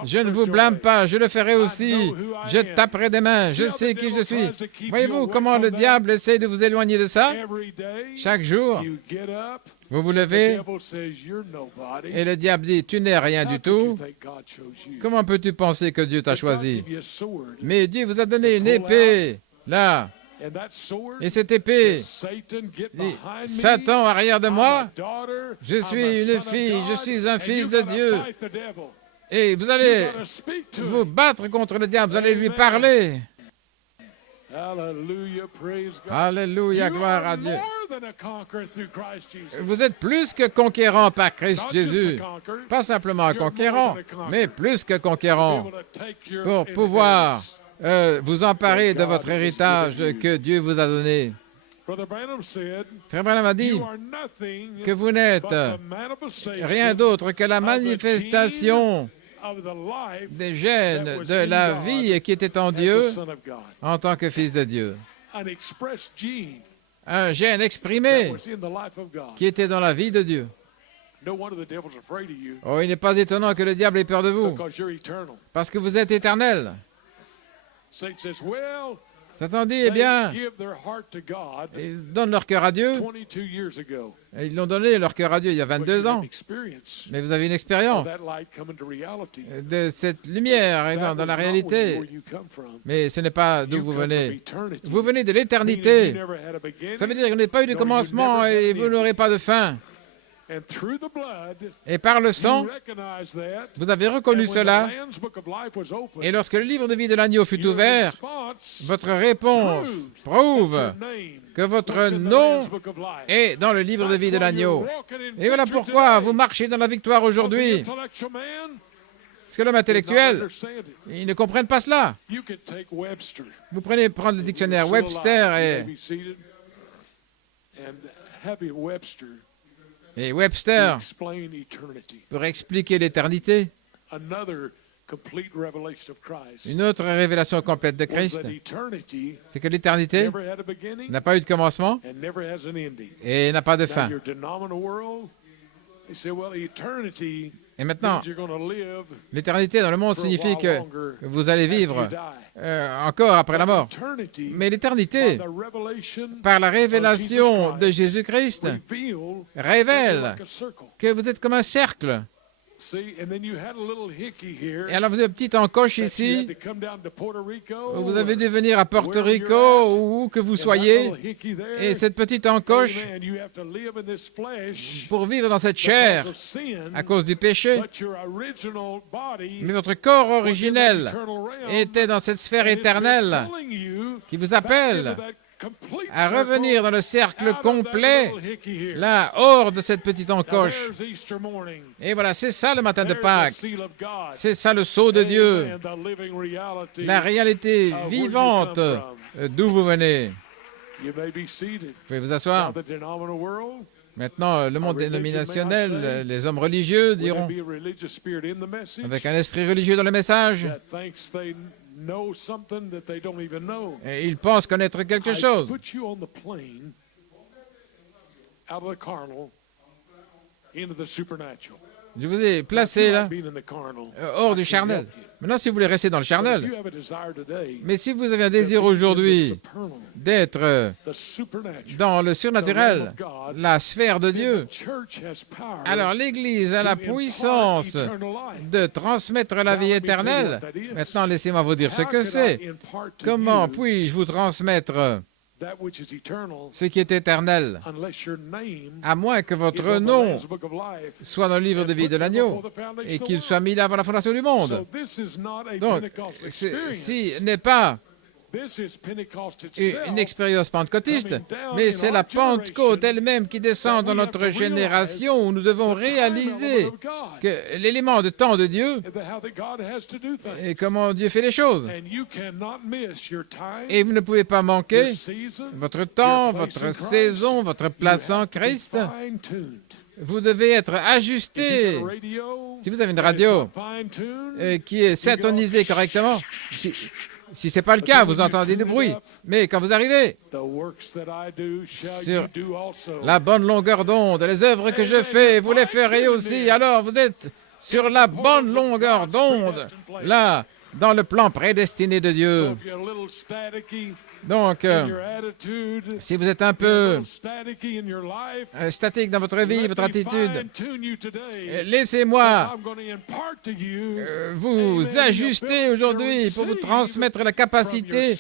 Je ne vous blâme pas, je le ferai aussi. Je taperai des mains, je sais qui je suis. Voyez-vous comment le diable essaie de vous éloigner de ça? Chaque jour, vous vous levez et le diable dit, tu n'es rien du tout. Comment peux-tu penser que Dieu t'a choisi? Mais Dieu vous a donné une épée, là. Et cette épée, Satan arrière de moi, je suis une fille, je suis un fils de Dieu. Et vous allez vous battre contre le diable, vous allez lui parler. Alléluia, gloire à Dieu. Vous êtes plus que conquérant par Christ Jésus. Pas simplement un conquérant, mais plus que conquérant pour pouvoir vous emparer de votre héritage que Dieu vous a donné. Frère Branham a dit que vous n'êtes rien d'autre que la manifestation des gènes de la vie qui était en Dieu en tant que fils de Dieu. Un gène exprimé qui était dans la vie de Dieu. Oh, il n'est pas étonnant que le diable ait peur de vous, parce que vous êtes éternel. Satan dit, eh bien, ils donnent leur cœur à Dieu. Et ils l'ont donné leur cœur à Dieu il y a 22 ans. Mais vous avez une expérience de cette lumière arrivant dans la réalité. Mais ce n'est pas d'où vous venez. Vous venez de l'éternité. Ça veut dire que vous n'avez pas eu de commencement et vous n'aurez pas de fin. Et par le sang, vous avez reconnu cela. Et lorsque le livre de vie de l'agneau fut ouvert, votre réponse prouve que votre nom est dans le livre de vie de l'agneau. Et voilà pourquoi vous marchez dans la victoire aujourd'hui. Parce que l'homme intellectuel, ils ne comprennent pas cela. Vous prenez prendre le dictionnaire Webster et Webster pour expliquer l'éternité. Une autre révélation complète de Christ, c'est que l'éternité n'a pas eu de commencement et n'a pas de fin. Et maintenant, l'éternité dans le monde signifie que vous allez vivre encore après la mort. Mais l'éternité, par la révélation de Jésus-Christ, révèle que vous êtes comme un cercle. Et alors vous avez une petite encoche ici, où vous avez dû venir à Porto Rico, ou où que vous soyez, et cette petite encoche, pour vivre dans cette chair, à cause du péché, mais votre corps originel était dans cette sphère éternelle, qui vous appelle à revenir dans le cercle complet, là, hors de cette petite encoche. Et voilà, c'est ça le matin de Pâques. C'est ça le sceau de Dieu. La réalité vivante d'où vous venez. Vous pouvez vous asseoir. Maintenant, le monde dénominationnel, les hommes religieux diront, avec un esprit religieux dans le message, et ils pensent connaître quelque chose. Je vous ai placé là, hors du charnel. Maintenant, si vous voulez rester dans le charnel, mais si vous avez un désir aujourd'hui d'être dans le surnaturel, la sphère de Dieu, alors l'Église a la puissance de transmettre la vie éternelle. Maintenant, laissez-moi vous dire ce que c'est. Comment puis-je vous transmettre ce qui est éternel, à moins que votre nom soit dans le livre de vie de l'agneau et qu'il soit mis là avant la fondation du monde. Donc, ceci n'est pas une expérience pentecôtiste, mais c'est la Pentecôte elle-même qui descend dans notre génération où nous devons réaliser que l'élément de temps de Dieu et comment Dieu fait les choses. Et vous ne pouvez pas manquer votre temps, votre saison, votre place en Christ. Vous devez être ajusté. Si vous avez une radio qui est syntonisée correctement, si ce n'est pas le cas, vous entendez du bruit. Mais quand vous arrivez sur la bonne longueur d'onde, les œuvres que je fais, vous les ferez aussi. Alors vous êtes sur la bonne longueur d'onde, là, dans le plan prédestiné de Dieu. Donc, si vous êtes un peu statique dans votre vie, votre attitude, laissez-moi vous ajuster aujourd'hui pour vous transmettre la capacité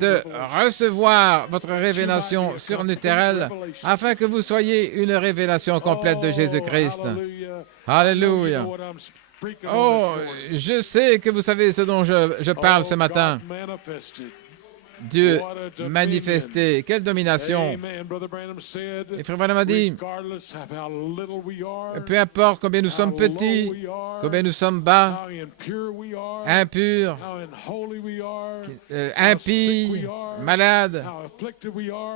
de recevoir votre révélation surnaturelle afin que vous soyez une révélation complète de Jésus-Christ. Alléluia. Oh, je sais que vous savez ce dont je parle ce matin. Dieu manifesté. Quelle domination! Et Frère Branham a dit, peu importe combien nous sommes petits, combien nous sommes bas, impurs, impies, malades,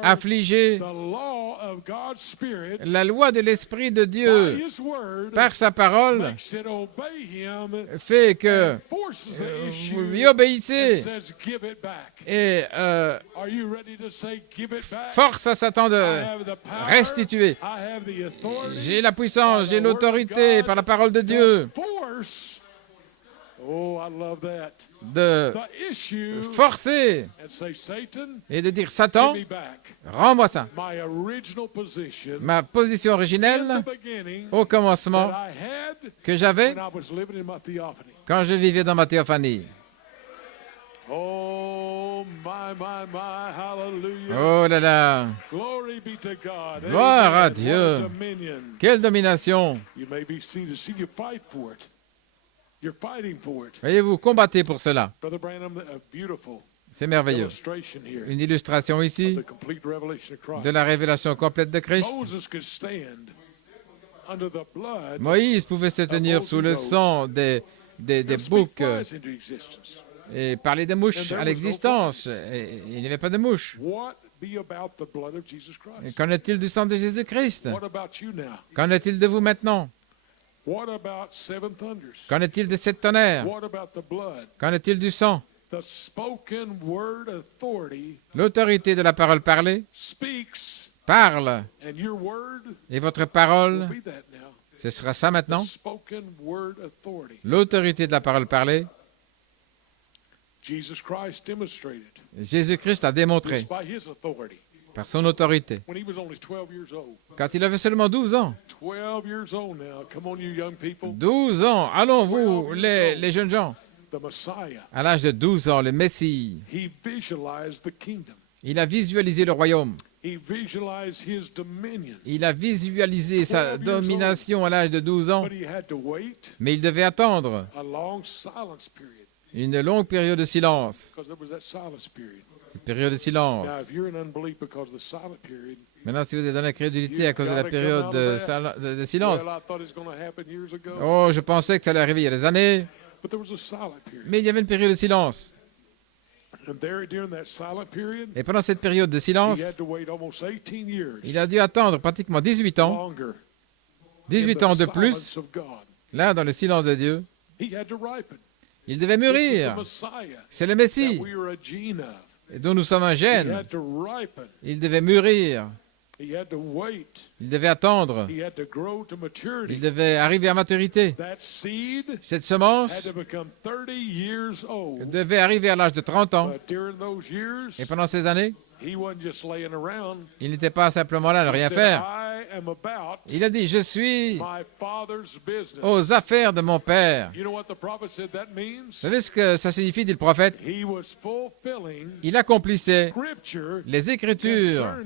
affligés, la loi de l'Esprit de Dieu, par sa parole, fait que vous lui obéissez et force à Satan de restituer. J'ai la puissance, j'ai l'autorité par la parole de Dieu de forcer et de dire, Satan, rends-moi ça. Ma position originelle au commencement que j'avais quand je vivais dans ma théophanie. Oh là là! Gloire à Dieu! Quelle domination! Voyez-vous, combattez pour cela. C'est merveilleux. Une illustration ici de la révélation complète de Christ. Moïse pouvait se tenir sous le sang des boucs et parler des mouches à l'existence. Il n'y avait pas de mouches. Et qu'en est-il du sang de Jésus-Christ? Qu'en est-il de vous maintenant? Qu'en est-il de sept tonnerres? Qu'en est-il du sang? L'autorité de la parole parlée parle. Et votre parole, ce sera ça maintenant? L'autorité de la parole parlée. Jésus-Christ a démontré par son autorité. Quand il avait seulement 12 ans. 12 ans, allons vous, les jeunes gens. À l'âge de 12 ans, le Messie, il a visualisé le royaume. Il a visualisé sa domination à l'âge de 12 ans, mais il devait attendre une longue période de silence. Cette période de silence. Maintenant, si vous êtes dans l'incrédulité à cause de la période de silence, oh, je pensais que ça allait arriver il y a des années, mais il y avait une période de silence. Et pendant cette période de silence, il a dû attendre pratiquement 18 ans, 18 ans de plus, là, dans le silence de Dieu. Il devait mûrir. C'est le Messie dont nous sommes un gène. Il devait mûrir. Il devait attendre. Il devait arriver à maturité. Cette semence devait arriver à l'âge de 30 ans. Et pendant ces années, il n'était pas simplement là à ne rien faire. Il a dit, je suis aux affaires de mon Père. Vous savez ce que ça signifie, dit le prophète? Il accomplissait les Écritures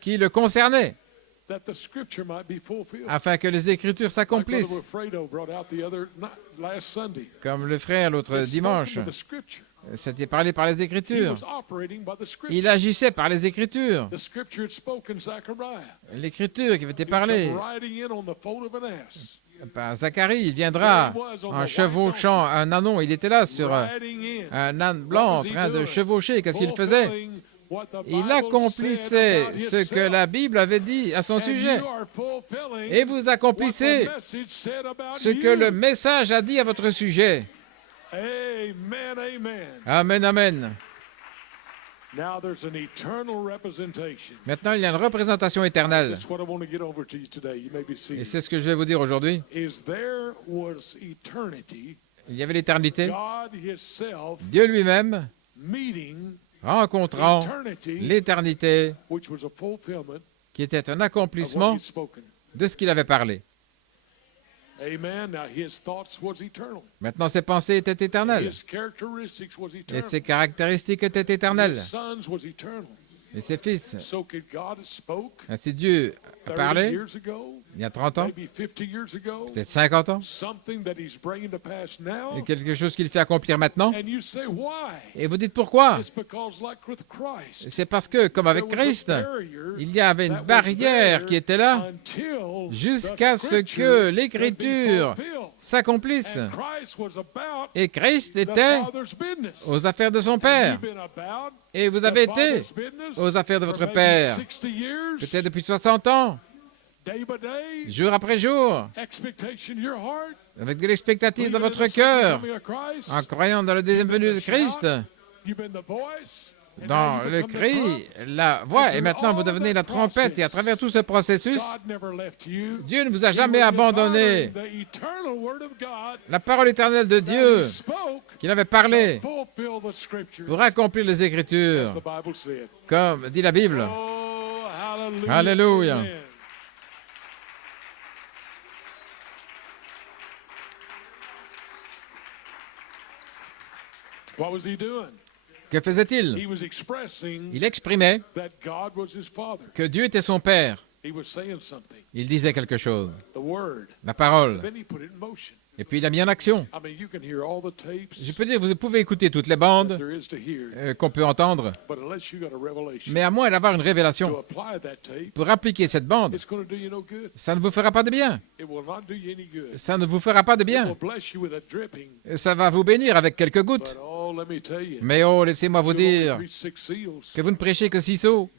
qui le concernaient, afin que les Écritures s'accomplissent. Comme le frère l'autre dimanche C'était parlé par les Écritures. Il agissait par les Écritures. L'Écriture qui avait été parlée par Zacharie, il viendra en chevauchant un ânon. Il était là sur un âne blanc en train de chevaucher. Qu'est-ce qu'il faisait? Il accomplissait ce que la Bible avait dit à son sujet. Et vous accomplissez ce que le message a dit à votre sujet. Amen, amen. Maintenant, il y a une représentation éternelle. Et c'est ce que je vais vous dire aujourd'hui. Il y avait l'éternité. Dieu lui-même rencontrant l'éternité qui était un accomplissement de ce qu'il avait parlé. Maintenant, ses pensées étaient éternelles et ses caractéristiques étaient éternelles et ses fils. Ainsi, Dieu a parlé il y a 30 ans, peut-être 50 ans, et quelque chose qu'il fait accomplir maintenant. Et vous dites pourquoi? C'est parce que, comme avec Christ, il y avait une barrière qui était là jusqu'à ce que l'Écriture s'accomplisse. Et Christ était aux affaires de son Père. Et vous avez été aux affaires de votre Père, peut-être depuis 60 ans, jour après jour, avec de l'expectative dans votre cœur, en croyant dans le deuxième venu de Christ, dans le cri, la voix, et maintenant vous devenez la trompette, et à travers tout ce processus, Dieu ne vous a jamais abandonné. La parole éternelle de Dieu qu'il avait parlé pour accomplir les Écritures, comme dit la Bible. Alléluia. Que faisait-il? Il exprimait que Dieu était son Père. Il disait quelque chose. La parole. Et puis il a mis en action. Je peux dire, vous pouvez écouter toutes les bandes qu'on peut entendre, mais à moins d'avoir une révélation pour appliquer cette bande, ça ne vous fera pas de bien. Ça ne vous fera pas de bien. Ça va vous bénir avec quelques gouttes. Mais oh, laissez-moi vous dire que vous ne prêchez que 6 seaux.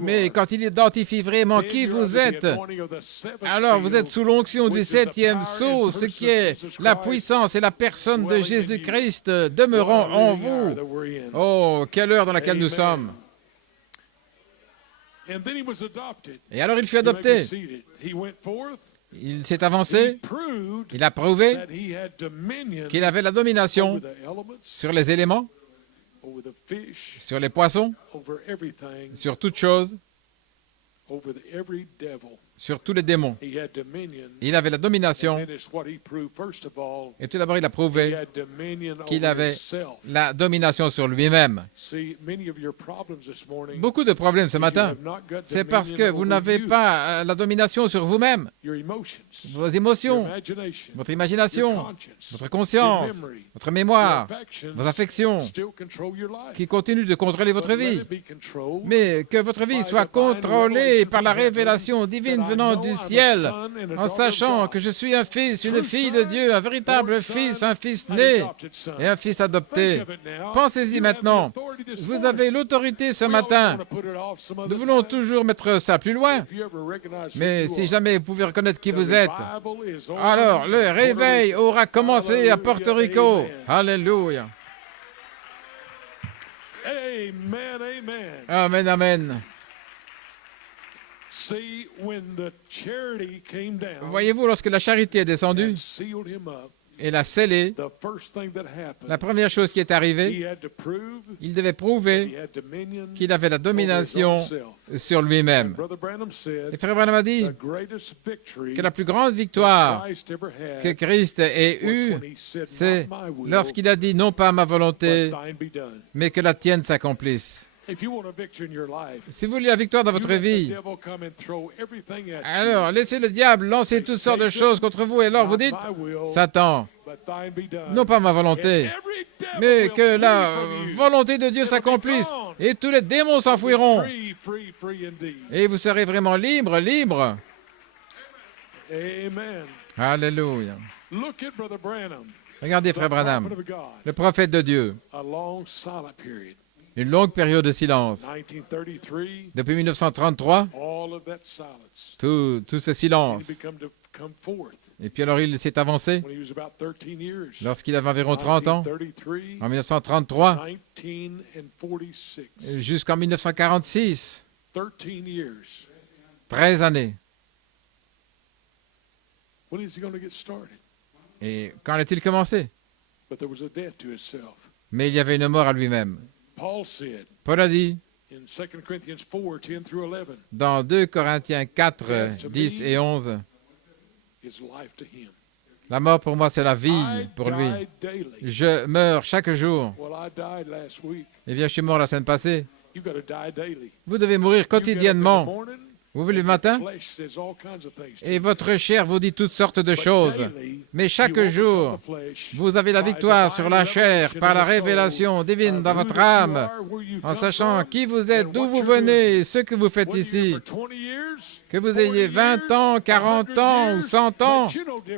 Mais quand il identifie vraiment qui vous êtes, alors vous êtes sous l'onction du 7e sceau, ce qui est la puissance et la personne de Jésus-Christ demeurant en vous. Oh, quelle heure dans laquelle nous sommes. Et alors il fut adopté. Il s'est avancé, il a prouvé qu'il avait la domination sur les éléments, sur les poissons, sur toutes choses, sur tous les démons. Il avait la domination. Et tout d'abord, il a prouvé qu'il avait la domination sur lui-même. Beaucoup de problèmes ce matin, c'est parce que vous n'avez pas la domination sur vous-même. Vos émotions, votre imagination, votre conscience, votre mémoire, vos affections, qui continuent de contrôler votre vie. Mais que votre vie soit contrôlée par la révélation divine venant du ciel, en sachant que je suis un fils, une fille de Dieu, un véritable fils, un fils né et un fils adopté. Pensez-y maintenant. Vous avez l'autorité ce matin. Nous voulons toujours mettre ça plus loin. Mais si jamais vous pouvez reconnaître qui vous êtes, alors le réveil aura commencé à Porto Rico. Alléluia. Amen, amen. Voyez-vous, lorsque la charité est descendue et l'a scellé, la première chose qui est arrivée, il devait prouver qu'il avait la domination sur lui-même. Et Frère Branham a dit que la plus grande victoire que Christ ait eue, c'est lorsqu'il a dit « Non pas ma volonté, mais que la tienne s'accomplisse ». Si vous voulez la victoire dans votre vie, alors laissez le diable lancer toutes sortes de choses contre vous. Et alors vous dites, Satan, non pas ma volonté, mais que la volonté de Dieu s'accomplisse. Et tous les démons s'enfuiront. Et vous serez vraiment libre, libre. Alléluia. Regardez Frère Branham, le prophète de Dieu. Une longue période de silence. Depuis 1933, tout ce silence. Et puis alors il s'est avancé lorsqu'il avait environ 30 ans, en 1933, jusqu'en 1946. 13 années. Et quand a-t-il commencé? Mais il y avait une mort à lui-même. Paul a dit, dans 2 Corinthiens 4, 10 et 11, la mort pour moi, c'est la vie pour lui. Je meurs chaque jour. Eh bien, je suis mort la semaine passée. Vous devez mourir quotidiennement. Vous vous levez le matin et votre chair vous dit toutes sortes de choses. Mais chaque jour, vous avez la victoire sur la chair par la révélation divine dans votre âme, en sachant qui vous êtes, d'où vous venez, ce que vous faites ici. Que vous ayez 20 ans, 40 ans ou 100 ans,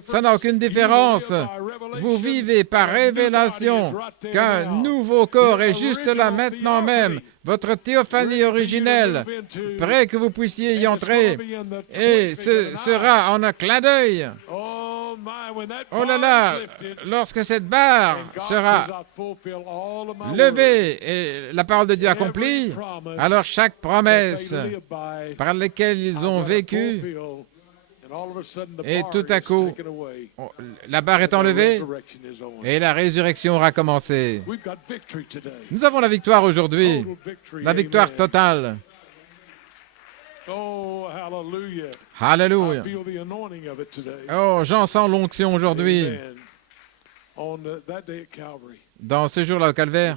ça n'a aucune différence. Vous vivez par révélation qu'un nouveau corps est juste là maintenant même. Votre théophanie originelle, prêt que vous puissiez y entrer, et ce sera en un clin d'œil. Oh là là, lorsque cette barre sera levée et la parole de Dieu accomplie, alors chaque promesse par laquelle ils ont vécu, et tout à coup, la barre est enlevée et la résurrection aura commencé. Nous avons la victoire aujourd'hui, la victoire totale. Alléluia. Oh, j'en sens l'onction aujourd'hui. Dans ce jour-là au Calvaire,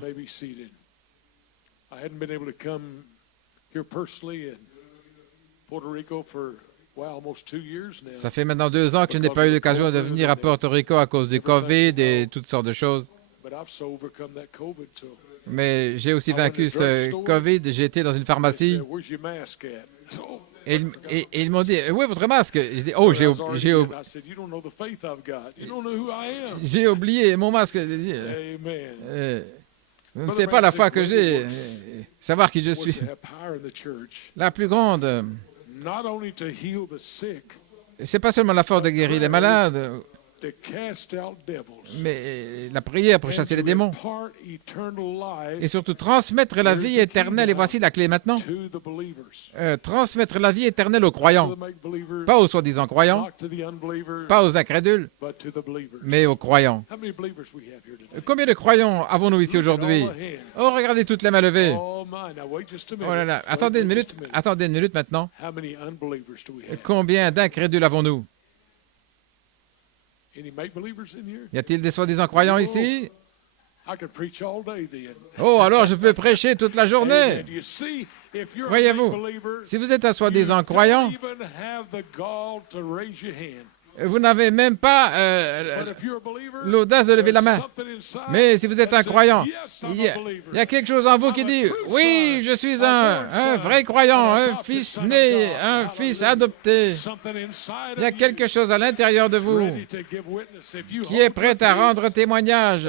ça fait maintenant 2 ans que je n'ai pas eu l'occasion de venir à Porto Rico à cause du COVID et toutes sortes de choses. Mais j'ai aussi vaincu ce COVID. J'ai été dans une pharmacie et ils m'ont dit, où est votre masque? J'ai dit, oh, j'ai oublié mon masque. Vous ne savez pas la foi que j'ai, savoir qui je suis. La plus grande. C'est pas seulement la force de guérir les malades, mais la prière pour chasser les démons. Et surtout transmettre la vie éternelle. Et voici la clé maintenant. Transmettre la vie éternelle aux croyants. Pas aux soi-disant croyants, pas aux incrédules, mais aux croyants. Combien de croyants avons-nous ici aujourd'hui? Oh, regardez toutes les mains levées. Oh là là, attendez une minute maintenant. Combien d'incrédules avons-nous? Y a-t-il des soi-disant croyants ici? Oh, alors je peux prêcher toute la journée. Voyez-vous, si vous êtes un soi-disant croyant, vous n'avez même pas l'audace de lever la main. Mais si vous êtes un croyant, il y a quelque chose en vous qui dit, oui, je suis un vrai croyant, un fils né, un fils adopté. Il y a quelque chose à l'intérieur de vous qui est prêt à rendre témoignage.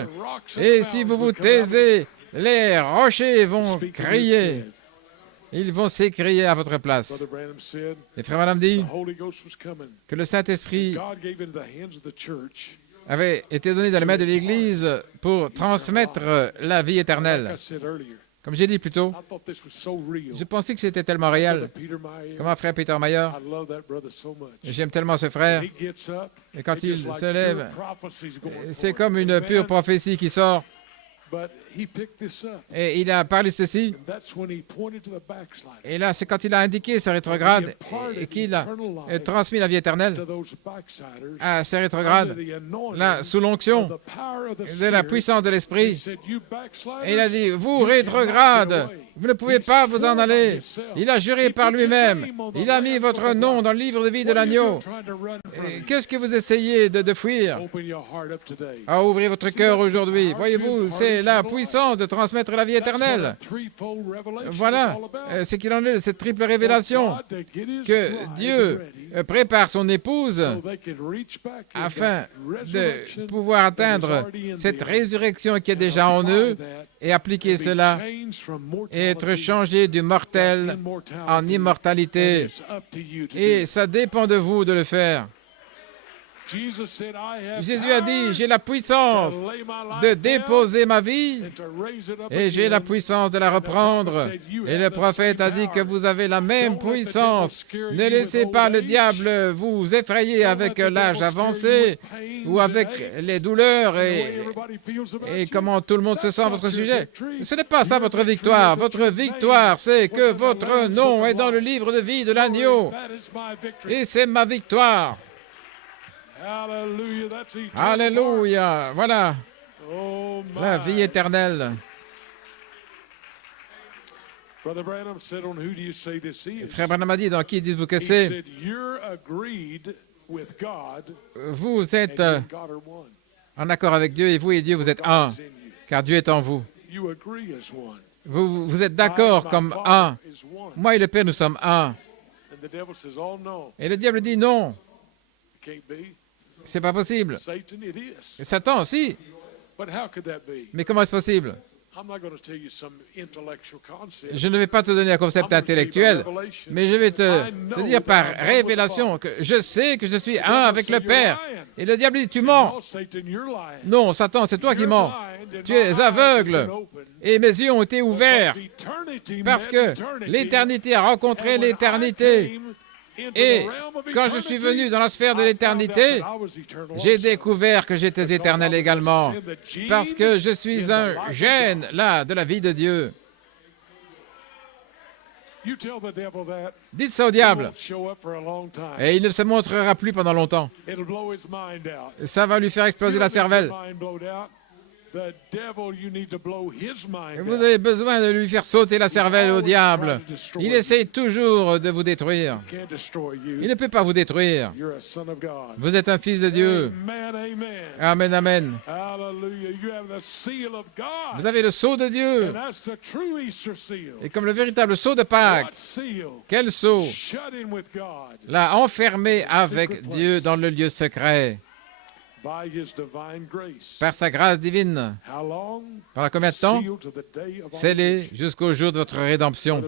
Et si vous vous taisez, les rochers vont crier. Ils vont s'écrier à votre place. Et Frère Branham dit que le Saint-Esprit avait été donné dans les mains de l'Église pour transmettre la vie éternelle. Comme j'ai dit plus tôt, je pensais que c'était tellement réel. Comme un frère Peter Mayer, j'aime tellement ce frère. Et quand il se lève, c'est comme une pure prophétie qui sort. Et il a parlé de ceci. Et là, c'est quand il a indiqué ce rétrograde et qu'il a transmis la vie éternelle à ces rétrogrades, là, sous l'onction de la puissance de l'Esprit. Et il a dit, vous, rétrogrades, vous ne pouvez pas vous en aller. Il a juré par lui-même. Il a mis votre nom dans le livre de vie de l'agneau. Qu'est-ce que vous essayez de fuir? À ouvrir votre cœur aujourd'hui. Voyez-vous, c'est la puissance de transmettre la vie éternelle. Voilà ce qu'il en est de cette triple révélation, que Dieu prépare son épouse afin de pouvoir atteindre cette résurrection qui est déjà en eux et appliquer cela et être changé du mortel en immortalité. Et ça dépend de vous de le faire. Jésus a dit, j'ai la puissance de déposer ma vie et j'ai la puissance de la reprendre. Et le prophète a dit que vous avez la même puissance. Ne laissez pas le diable vous effrayer avec l'âge avancé ou avec les douleurs et comment tout le monde se sent à votre sujet. Ce n'est pas ça votre victoire. Votre victoire, c'est que votre nom est dans le livre de vie de l'agneau. Et c'est ma victoire. Alléluia, voilà la vie éternelle. Frère Branham a dit, dans qui dites-vous que c'est? Vous êtes en accord avec Dieu et vous et Dieu, vous êtes un, car Dieu est en vous. Vous êtes d'accord comme un. Moi et le Père, nous sommes un. Et le diable dit non. C'est pas possible. Et Satan, si. Mais comment est-ce possible? Je ne vais pas te donner un concept intellectuel, mais je vais te dire par révélation que je sais que je suis un avec le Père. Et le diable dit, tu mens. Non, Satan, c'est toi qui mens. Tu es aveugle. Et mes yeux ont été ouverts parce que l'éternité a rencontré l'éternité. Et quand je suis venu dans la sphère de l'éternité, j'ai découvert que j'étais éternel également, parce que je suis un gène, là, de la vie de Dieu. Dites ça au diable, et il ne se montrera plus pendant longtemps. Ça va lui faire exploser la cervelle. Vous avez besoin de lui faire sauter la cervelle au diable. Il essaye toujours de vous détruire. Il ne peut pas vous détruire. Vous êtes un fils de Dieu. Amen, amen. Vous avez le sceau de Dieu. Et comme le véritable sceau de Pâques, quel sceau? Là, enfermé avec Dieu dans le lieu secret. Par sa grâce divine. Pendant combien de temps? Scellé jusqu'au jour de votre rédemption.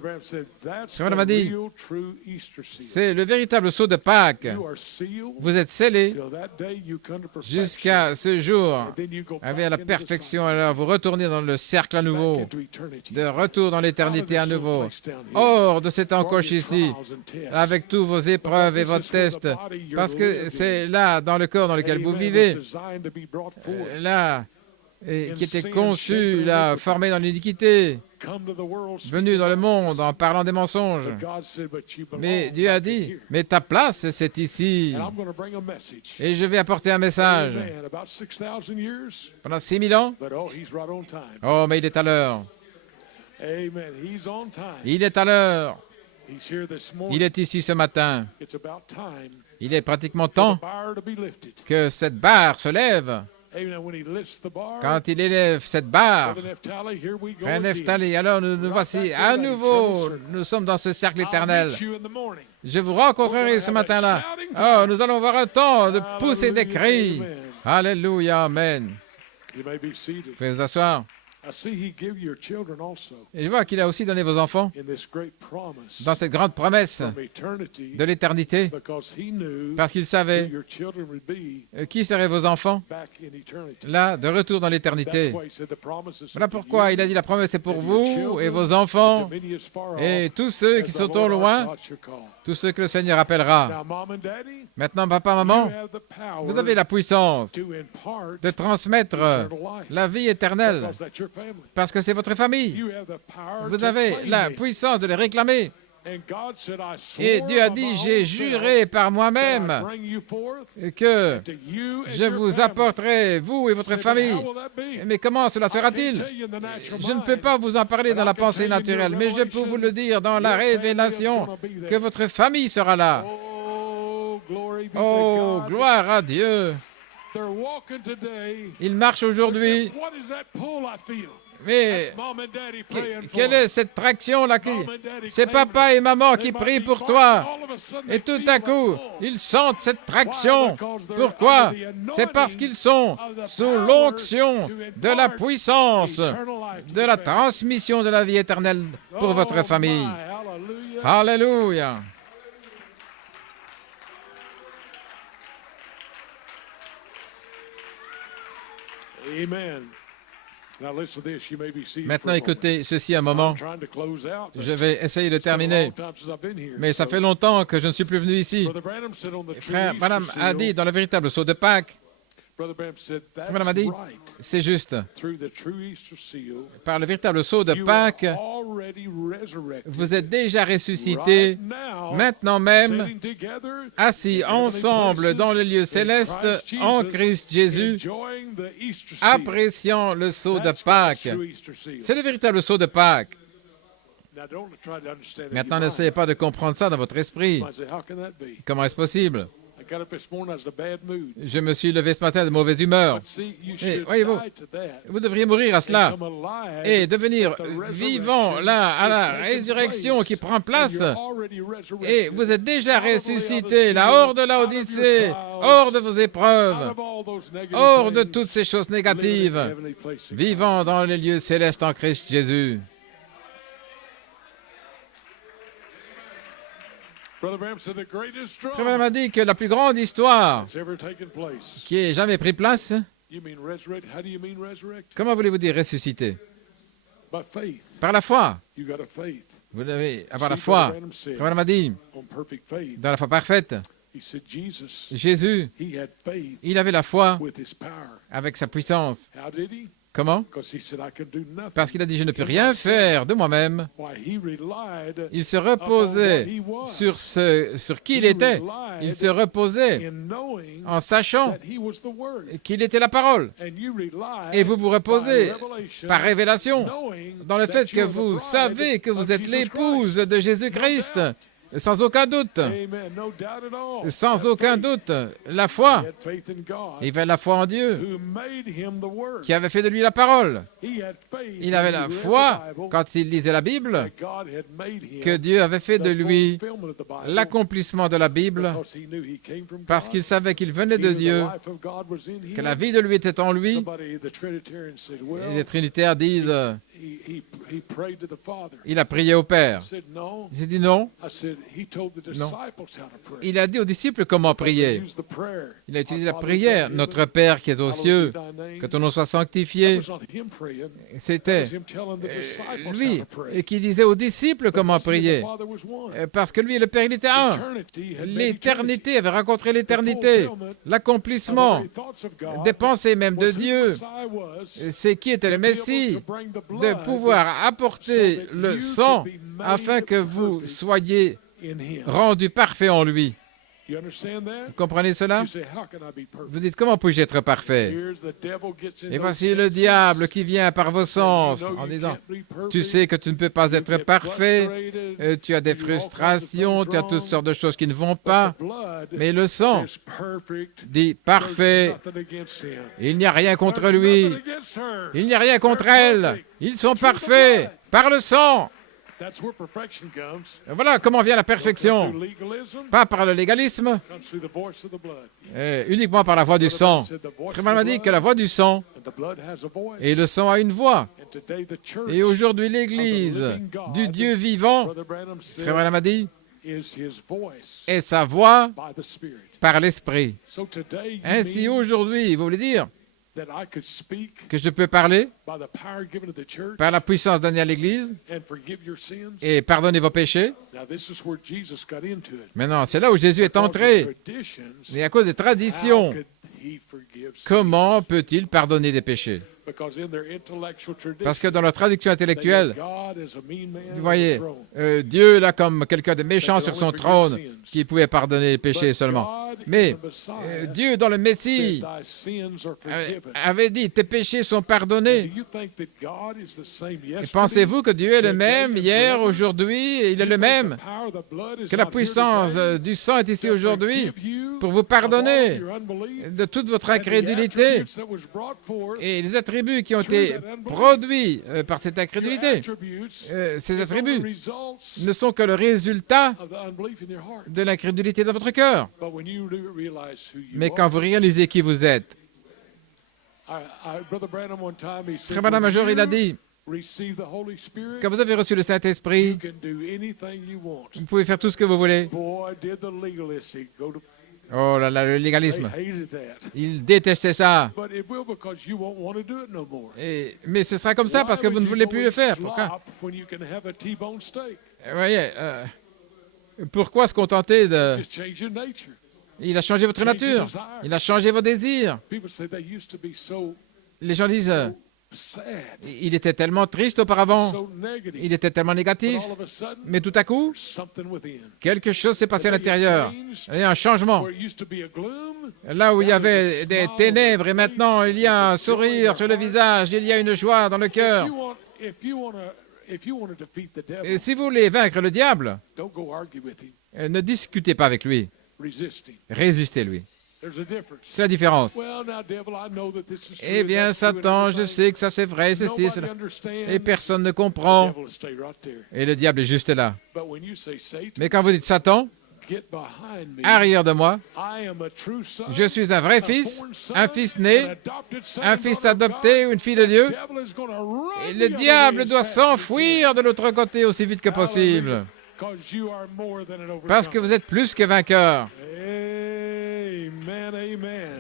Frère Branham a dit, c'est le véritable sceau de Pâques. Vous êtes scellé jusqu'à ce jour, avec la perfection. Alors vous retournez dans le cercle à nouveau, de retour dans l'éternité à nouveau, hors de cette encoche ici, avec tous vos épreuves et vos tests, parce que c'est là, dans le corps dans lequel vous vivez, là, qui était conçu, là, formé dans l'iniquité, venu dans le monde en parlant des mensonges. Mais Dieu a dit, mais ta place, c'est ici. Et je vais apporter un message. Pendant 6000 ans? Oh, mais il est à l'heure. Il est à l'heure. Il est ici ce matin. Il est pratiquement temps que cette barre se lève. Quand il élève cette barre, Frère Nephtali, alors nous voici à nouveau, nous sommes dans ce cercle éternel. Je vous rencontrerai ce matin-là. Oh, nous allons avoir un temps de pousser des cris. Alléluia, amen. Vous pouvez vous asseoir. Et je vois qu'il a aussi donné vos enfants dans cette grande promesse de l'éternité, parce qu'il savait qui seraient vos enfants, là, de retour dans l'éternité. Voilà pourquoi il a dit la promesse est pour vous et vos enfants et tous ceux qui sont au loin, tous ceux que le Seigneur appellera. Maintenant, papa, maman, vous avez la puissance de transmettre la vie éternelle, Parce que c'est votre famille. Vous avez la puissance de les réclamer. Et Dieu a dit, j'ai juré par moi-même que je vous apporterai, vous et votre famille. Mais comment cela sera-t-il? Je ne peux pas vous en parler dans la pensée naturelle, mais je peux vous le dire dans la révélation que votre famille sera là. Oh, gloire à Dieu! Ils marchent aujourd'hui. Mais quelle est cette traction-là? C'est papa et maman qui prient pour toi. Et tout à coup, ils sentent cette traction. Pourquoi? C'est parce qu'ils sont sous l'onction de la puissance, de la transmission de la vie éternelle pour votre famille. Alléluia! Amen. Maintenant, écoutez ceci un moment. Je vais essayer de terminer. Mais ça fait longtemps que je ne suis plus venu ici. Frère Branham a dit dans le véritable sceau de Pâques, Frère Branham a dit, c'est juste. Par le véritable sceau de Pâques, vous êtes déjà ressuscités, maintenant même, assis ensemble dans le lieu céleste, en Christ Jésus, appréciant le sceau de Pâques. C'est le véritable sceau de Pâques. Maintenant, n'essayez pas de comprendre ça dans votre esprit. Comment est-ce possible? Je me suis levé ce matin de mauvaise humeur. Et voyez-vous, vous devriez mourir à cela et devenir vivant là à la résurrection qui prend place. Et vous êtes déjà ressuscité là, hors de la Odyssée, hors de vos épreuves, hors de toutes ces choses négatives, vivant dans les lieux célestes en Christ Jésus. Frère Branham a dit que la plus grande histoire qui ait jamais pris place, comment voulez-vous dire ressusciter? Par la foi. Vous devez avoir la foi. Frère Branham a dit, dans la foi parfaite, Jésus, il avait la foi avec sa puissance. Comment? Parce qu'il a dit, je ne peux rien faire de moi-même. Il se reposait sur qui il était. Il se reposait en sachant qu'il était la parole. Et vous vous reposez par révélation dans le fait que vous savez que vous êtes l'épouse de Jésus-Christ. Sans aucun doute. Sans aucun doute. La foi. Il avait la foi en Dieu, qui avait fait de lui la parole. Il avait la foi, quand il lisait la Bible, que Dieu avait fait de lui l'accomplissement de la Bible, parce qu'il savait qu'il venait de Dieu, que la vie de lui était en lui. Et les Trinitaires disent, il a prié au Père. Il s'est dit non. Non. Il a dit aux disciples comment prier. Il a utilisé la prière. Notre Père qui est aux cieux, que ton nom soit sanctifié. C'était lui qui disait aux disciples comment prier. Parce que lui et le Père, il était un. L'éternité avait rencontré l'éternité. L'accomplissement des pensées même de Dieu. C'est qui était le Messie, de pouvoir apporter le sang afin que vous soyez rendu parfait en lui. Vous comprenez cela? Vous dites, comment puis-je être parfait? Et voici le diable qui vient par vos sens en disant, tu sais que tu ne peux pas être parfait, tu as des frustrations, tu as toutes sortes de choses qui ne vont pas, mais le sang dit parfait, il n'y a rien contre lui, il n'y a rien contre elle, ils sont parfaits par le sang. Voilà comment vient la perfection. Pas par le légalisme, uniquement par la voix du sang. Frère Branham a dit que la voix du sang, et le sang a une voix. Et aujourd'hui, l'Église du Dieu vivant, Frère Branham a dit, est sa voix par l'Esprit. Ainsi, aujourd'hui, vous voulez dire que je peux parler par la puissance donnée à l'Église et pardonner vos péchés. Maintenant, c'est là où Jésus est entré. Mais à cause des traditions, comment peut-il pardonner des péchés? Parce que dans leur traduction intellectuelle, vous voyez, Dieu là comme quelqu'un de méchant sur son trône qui pouvait pardonner les péchés seulement. Mais Dieu dans le Messie avait dit, tes péchés sont pardonnés. Et pensez-vous que Dieu est le même hier, aujourd'hui, il est le même, que la puissance du sang est ici aujourd'hui pour vous pardonner de toute votre incrédulité et les attributs qui ont été produits par cette incrédulité. Ces attributs ne sont que le résultat de l'incrédulité dans votre cœur. Mais quand vous réalisez qui vous êtes, Frère Branham un jour, il a dit, quand vous avez reçu le Saint-Esprit, vous pouvez faire tout ce que vous voulez. Oh là là, le légalisme. Il détestait ça. Mais ce sera comme ça parce que vous ne voulez plus le faire. Pourquoi? Voyez, pourquoi se contenter de... Il a changé votre nature. Il a changé vos désirs. Les gens disent, il était tellement triste auparavant. Il était tellement négatif. Mais tout à coup, quelque chose s'est passé à l'intérieur. Il y a un changement. Là où il y avait des ténèbres, et maintenant il y a un sourire sur le visage, il y a une joie dans le cœur. Et si vous voulez vaincre le diable, ne discutez pas avec lui. Résistez-lui. C'est la différence. Eh bien, Satan, je sais que ça c'est vrai, ceci, cela. Et personne ne comprend. Et le diable est juste là. Mais quand vous dites Satan, arrière de moi, je suis un vrai fils, un fils né, un fils adopté ou une fille de Dieu. Et le diable doit s'enfuir de l'autre côté aussi vite que possible. Parce que vous êtes plus que vainqueur.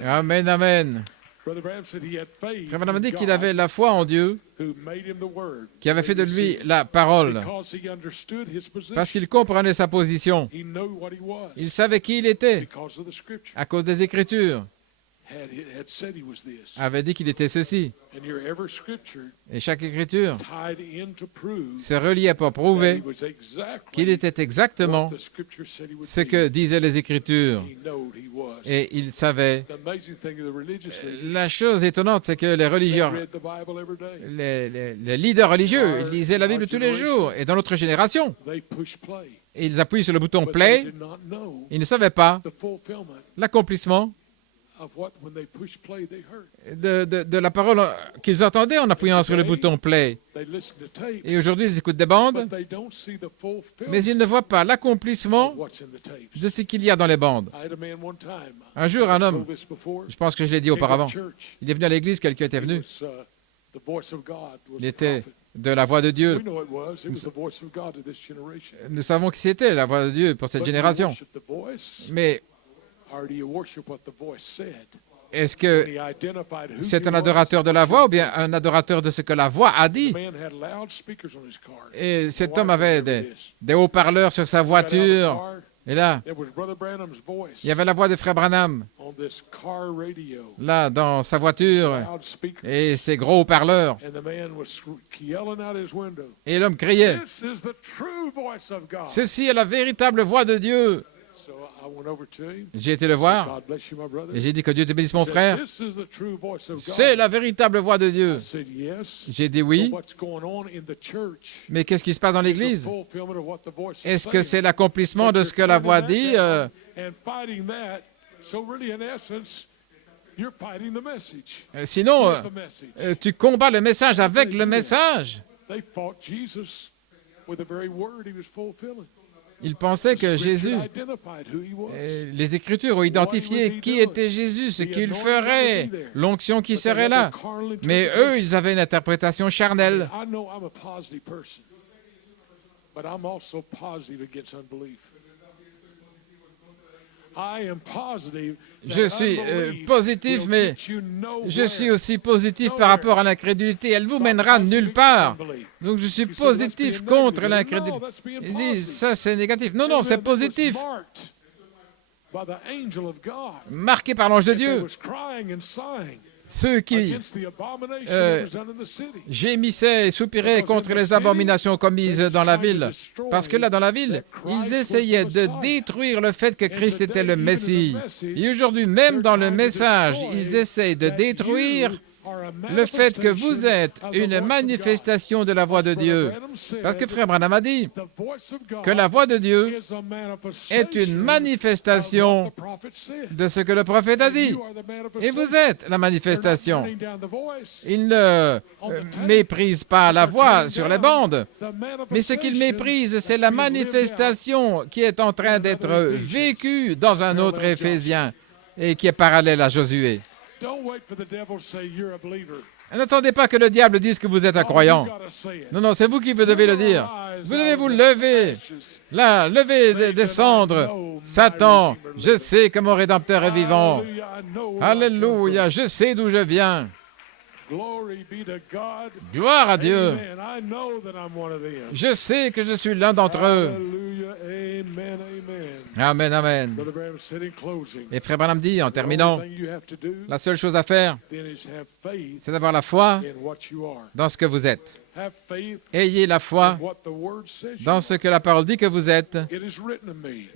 Amen, amen. Frère Branham dit qu'il avait la foi en Dieu, qui avait fait de lui la parole, parce qu'il comprenait sa position. Il savait qui il était, à cause des Écritures. Avait dit qu'il était ceci. Et chaque Écriture se reliait pour prouver qu'il était exactement ce que disaient les Écritures. Et il savait. La chose étonnante, c'est que les religieux, les leaders religieux, ils lisaient la Bible tous les jours. Et dans notre génération, ils appuient sur le bouton play. Ils ne savaient pas l'accomplissement de la parole qu'ils entendaient en appuyant sur le bouton play. Et aujourd'hui, ils écoutent des bandes, mais ils ne voient pas l'accomplissement de ce qu'il y a dans les bandes. Un jour, un homme, je pense que je l'ai dit auparavant, il est venu à l'église, quelqu'un était venu. Il était de la voix de Dieu. Nous savons qui c'était, la voix de Dieu pour cette génération. Mais est-ce que c'est un adorateur de la voix ou bien un adorateur de ce que la voix a dit? Et cet homme avait des haut-parleurs sur sa voiture. Et là, il y avait la voix de Frère Branham, là, dans sa voiture, et ses gros haut-parleurs. Et l'homme criait, « Ceci est la véritable voix de Dieu. » J'ai été le voir et j'ai dit que Dieu te bénisse mon frère. C'est la véritable voix de Dieu. J'ai dit oui. Mais qu'est-ce qui se passe dans l'Église? Est-ce que c'est l'accomplissement de ce que la voix dit? Sinon, tu combats le message avec le message. Ils pensaient que Jésus, les Écritures ont identifié qui était Jésus, ce qu'il ferait, l'onction qui serait là. Mais eux, ils avaient une interprétation charnelle. Je suis positif, mais je suis aussi positif par rapport à l'incrédulité. Elle vous mènera nulle part. Donc je suis positif contre l'incrédulité. Ils disent, ça c'est négatif. Non, non, c'est positif. Marqué par l'ange de Dieu. ceux qui gémissaient et soupiraient contre les abominations commises dans la ville. Parce que là, dans la ville, ils essayaient de détruire le fait que Christ était le Messie. Et aujourd'hui, même dans le message, ils essayent de détruire le fait que vous êtes une manifestation de la voix de Dieu. Parce que Frère Branham a dit que la voix de Dieu est une manifestation de ce que le prophète a dit. Et vous êtes la manifestation. Ils ne méprisent pas la voix sur les bandes, mais ce qu'ils méprisent, c'est la manifestation qui est en train d'être vécue dans un autre Éphésien et qui est parallèle à Josué. N'attendez pas que le diable dise que vous êtes un croyant. Non, non, c'est vous qui devez le dire. Vous devez vous lever. Là, levez des cendres. Satan, je sais que mon Rédempteur est vivant. Alléluia, je sais d'où je viens. Gloire à Dieu. Je sais que je suis l'un d'entre eux. Amen, amen. Et Frère Branham dit, en terminant, la seule chose à faire, c'est d'avoir la foi dans ce que vous êtes. Ayez la foi dans ce que la parole dit que vous êtes.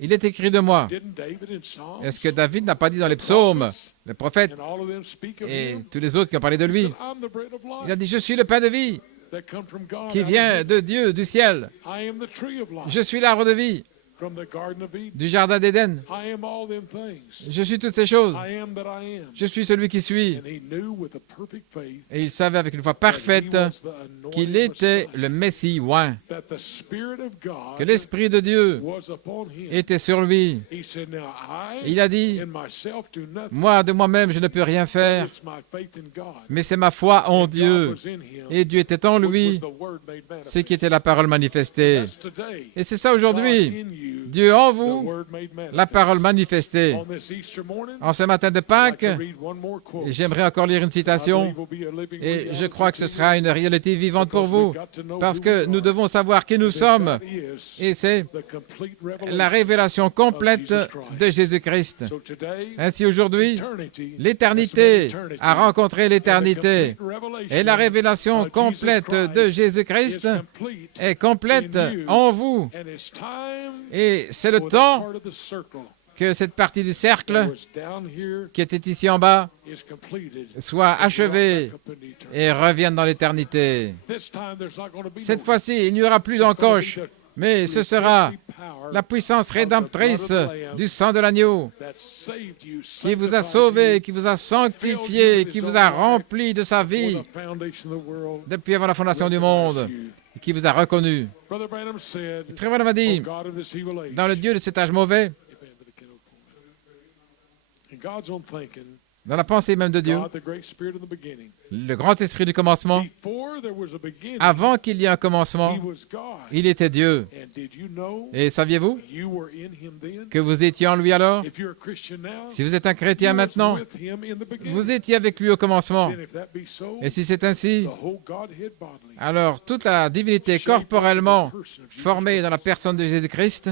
Il est écrit de moi. Est-ce que David n'a pas dit dans les psaumes, le prophète et tous les autres qui ont parlé de lui? Il a dit, je suis le pain de vie qui vient de Dieu, du ciel. Je suis l'arbre de vie du jardin d'Éden. Je suis toutes ces choses. Je suis celui qui suis. Et il savait avec une foi parfaite qu'il était le Messie oint, que l'Esprit de Dieu était sur lui. Il a dit, moi, de moi-même, je ne peux rien faire, mais c'est ma foi en Dieu. Et Dieu était en lui, ce qui était la parole manifestée. Et c'est ça aujourd'hui. Dieu en vous, la parole manifestée. En ce matin de Pâques, j'aimerais encore lire une citation, et je crois que ce sera une réalité vivante pour vous, parce que nous devons savoir qui nous sommes, et c'est la révélation complète de Jésus-Christ. Ainsi aujourd'hui, l'éternité a rencontré l'éternité, et la révélation complète de Jésus-Christ est complète en vous. Et c'est le temps que cette partie du cercle qui était ici en bas soit achevée et revienne dans l'éternité. Cette fois-ci, il n'y aura plus d'encoche, mais ce sera la puissance rédemptrice du sang de l'agneau qui vous a sauvé, qui vous a sanctifié, qui vous a rempli de sa vie depuis avant la fondation du monde, et qui vous a reconnu. Frère Branham a dit, dans le Dieu de cet âge mauvais, dans la pensée même de Dieu, le grand esprit du commencement, avant qu'il y ait un commencement, il était Dieu. Et saviez-vous que vous étiez en lui alors? Si vous êtes un chrétien maintenant, vous étiez avec lui au commencement. Et si c'est ainsi, alors toute la divinité corporellement formée dans la personne de Jésus-Christ,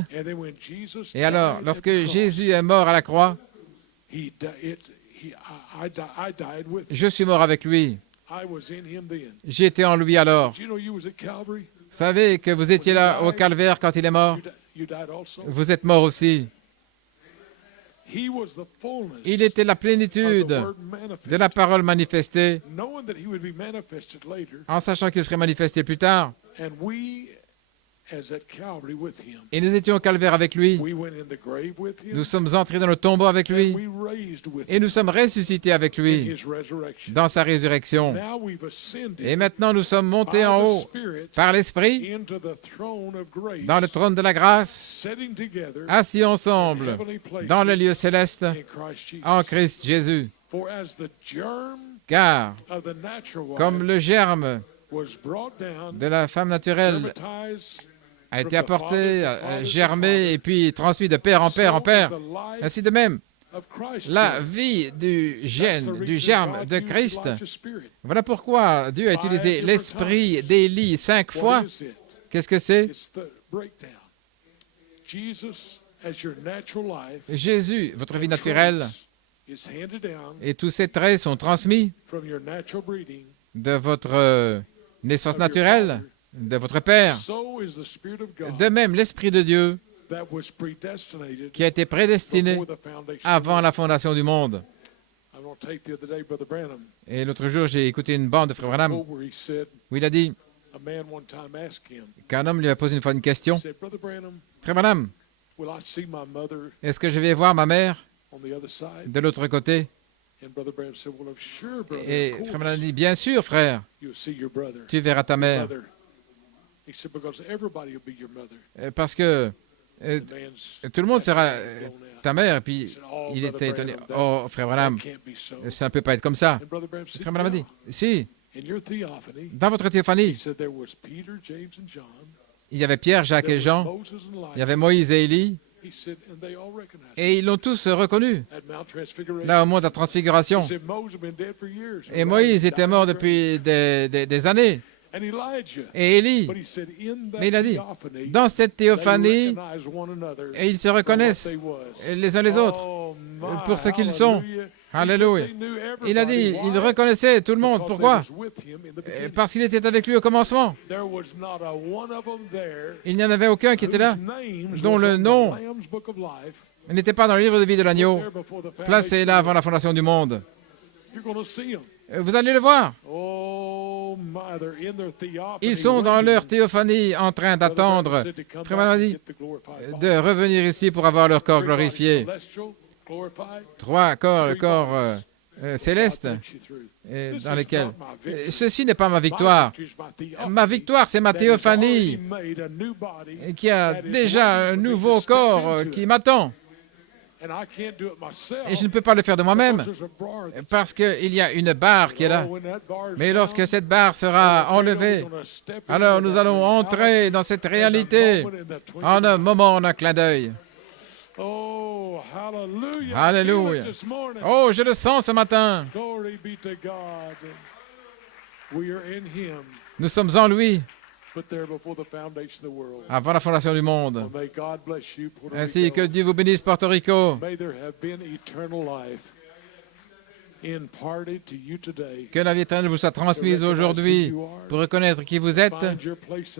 et alors lorsque Jésus est mort à la croix, je suis mort avec lui. J'étais en lui alors. Vous savez que vous étiez là au calvaire quand il est mort? Vous êtes mort aussi. Il était la plénitude de la parole manifestée, en sachant qu'il serait manifesté plus tard. Et nous étions au calvaire avec lui. Nous sommes entrés dans le tombeau avec lui. Et nous sommes ressuscités avec lui dans sa résurrection. Et maintenant, nous sommes montés en haut par l'Esprit dans le trône de la grâce, assis ensemble dans le lieu céleste en Christ Jésus. Car, comme le germe de la femme naturelle a été apporté, germé et puis transmis de père en père en père, ainsi de même, la vie du germe de Christ. Voilà pourquoi Dieu a utilisé l'esprit d'Élie 5 fois. Qu'est-ce que c'est? Jésus, votre vie naturelle, Et tous ces traits sont transmis de votre naissance naturelle, de votre Père. De même, l'Esprit de Dieu qui a été prédestiné avant la fondation du monde. Et l'autre jour, j'ai écouté une bande de Frère Branham où il a dit qu'un homme lui a posé une fois une question. Frère Branham, est-ce que je vais voir ma mère de l'autre côté? Et Frère Branham a dit, bien sûr, frère, tu verras ta mère. Parce que tout le monde sera ta mère. Et puis il était étonné. Oh, Frère Branham, ça ne peut pas être comme ça. Frère Branham a dit, si, dans votre théophanie, il y avait Pierre, Jacques et Jean, il y avait Moïse et Élie, et ils l'ont tous reconnu, là au mont de la Transfiguration. Et Moïse était mort depuis des années. Et Élie, mais il a dit, dans cette théophanie, et ils se reconnaissent les uns les autres pour ce qu'ils sont. Alléluia. Il a dit, il reconnaissait tout le monde. Pourquoi? Parce qu'il était avec lui au commencement. Il n'y en avait aucun qui était là, dont le nom n'était pas dans le livre de vie de l'agneau, placé là avant la fondation du monde. Vous allez le voir. Ils sont dans leur théophanie en train d'attendre, Frère Branham a dit, de revenir ici pour avoir leur corps glorifié. 3 corps, le corps céleste, dans lesquels... Ceci n'est pas ma victoire. Ma victoire, c'est ma théophanie, qui a déjà un nouveau corps qui m'attend. Et je ne peux pas le faire de moi-même, parce qu'il y a une barre qui est là. Mais lorsque cette barre sera enlevée, alors nous allons entrer dans cette réalité en un moment, en un clin d'œil. Alléluia. Oh, je le sens ce matin. Nous sommes en lui, avant la fondation du monde. Ainsi que Dieu vous bénisse, Porto Rico. Que la vie éternelle vous soit transmise aujourd'hui pour reconnaître qui vous êtes,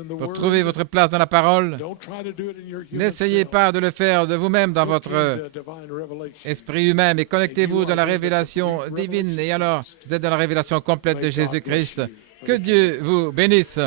pour trouver votre place dans la parole. N'essayez pas de le faire de vous-même dans votre esprit humain, mais connectez-vous dans la révélation divine et alors vous êtes dans la révélation complète de Jésus-Christ. Que Dieu vous bénisse.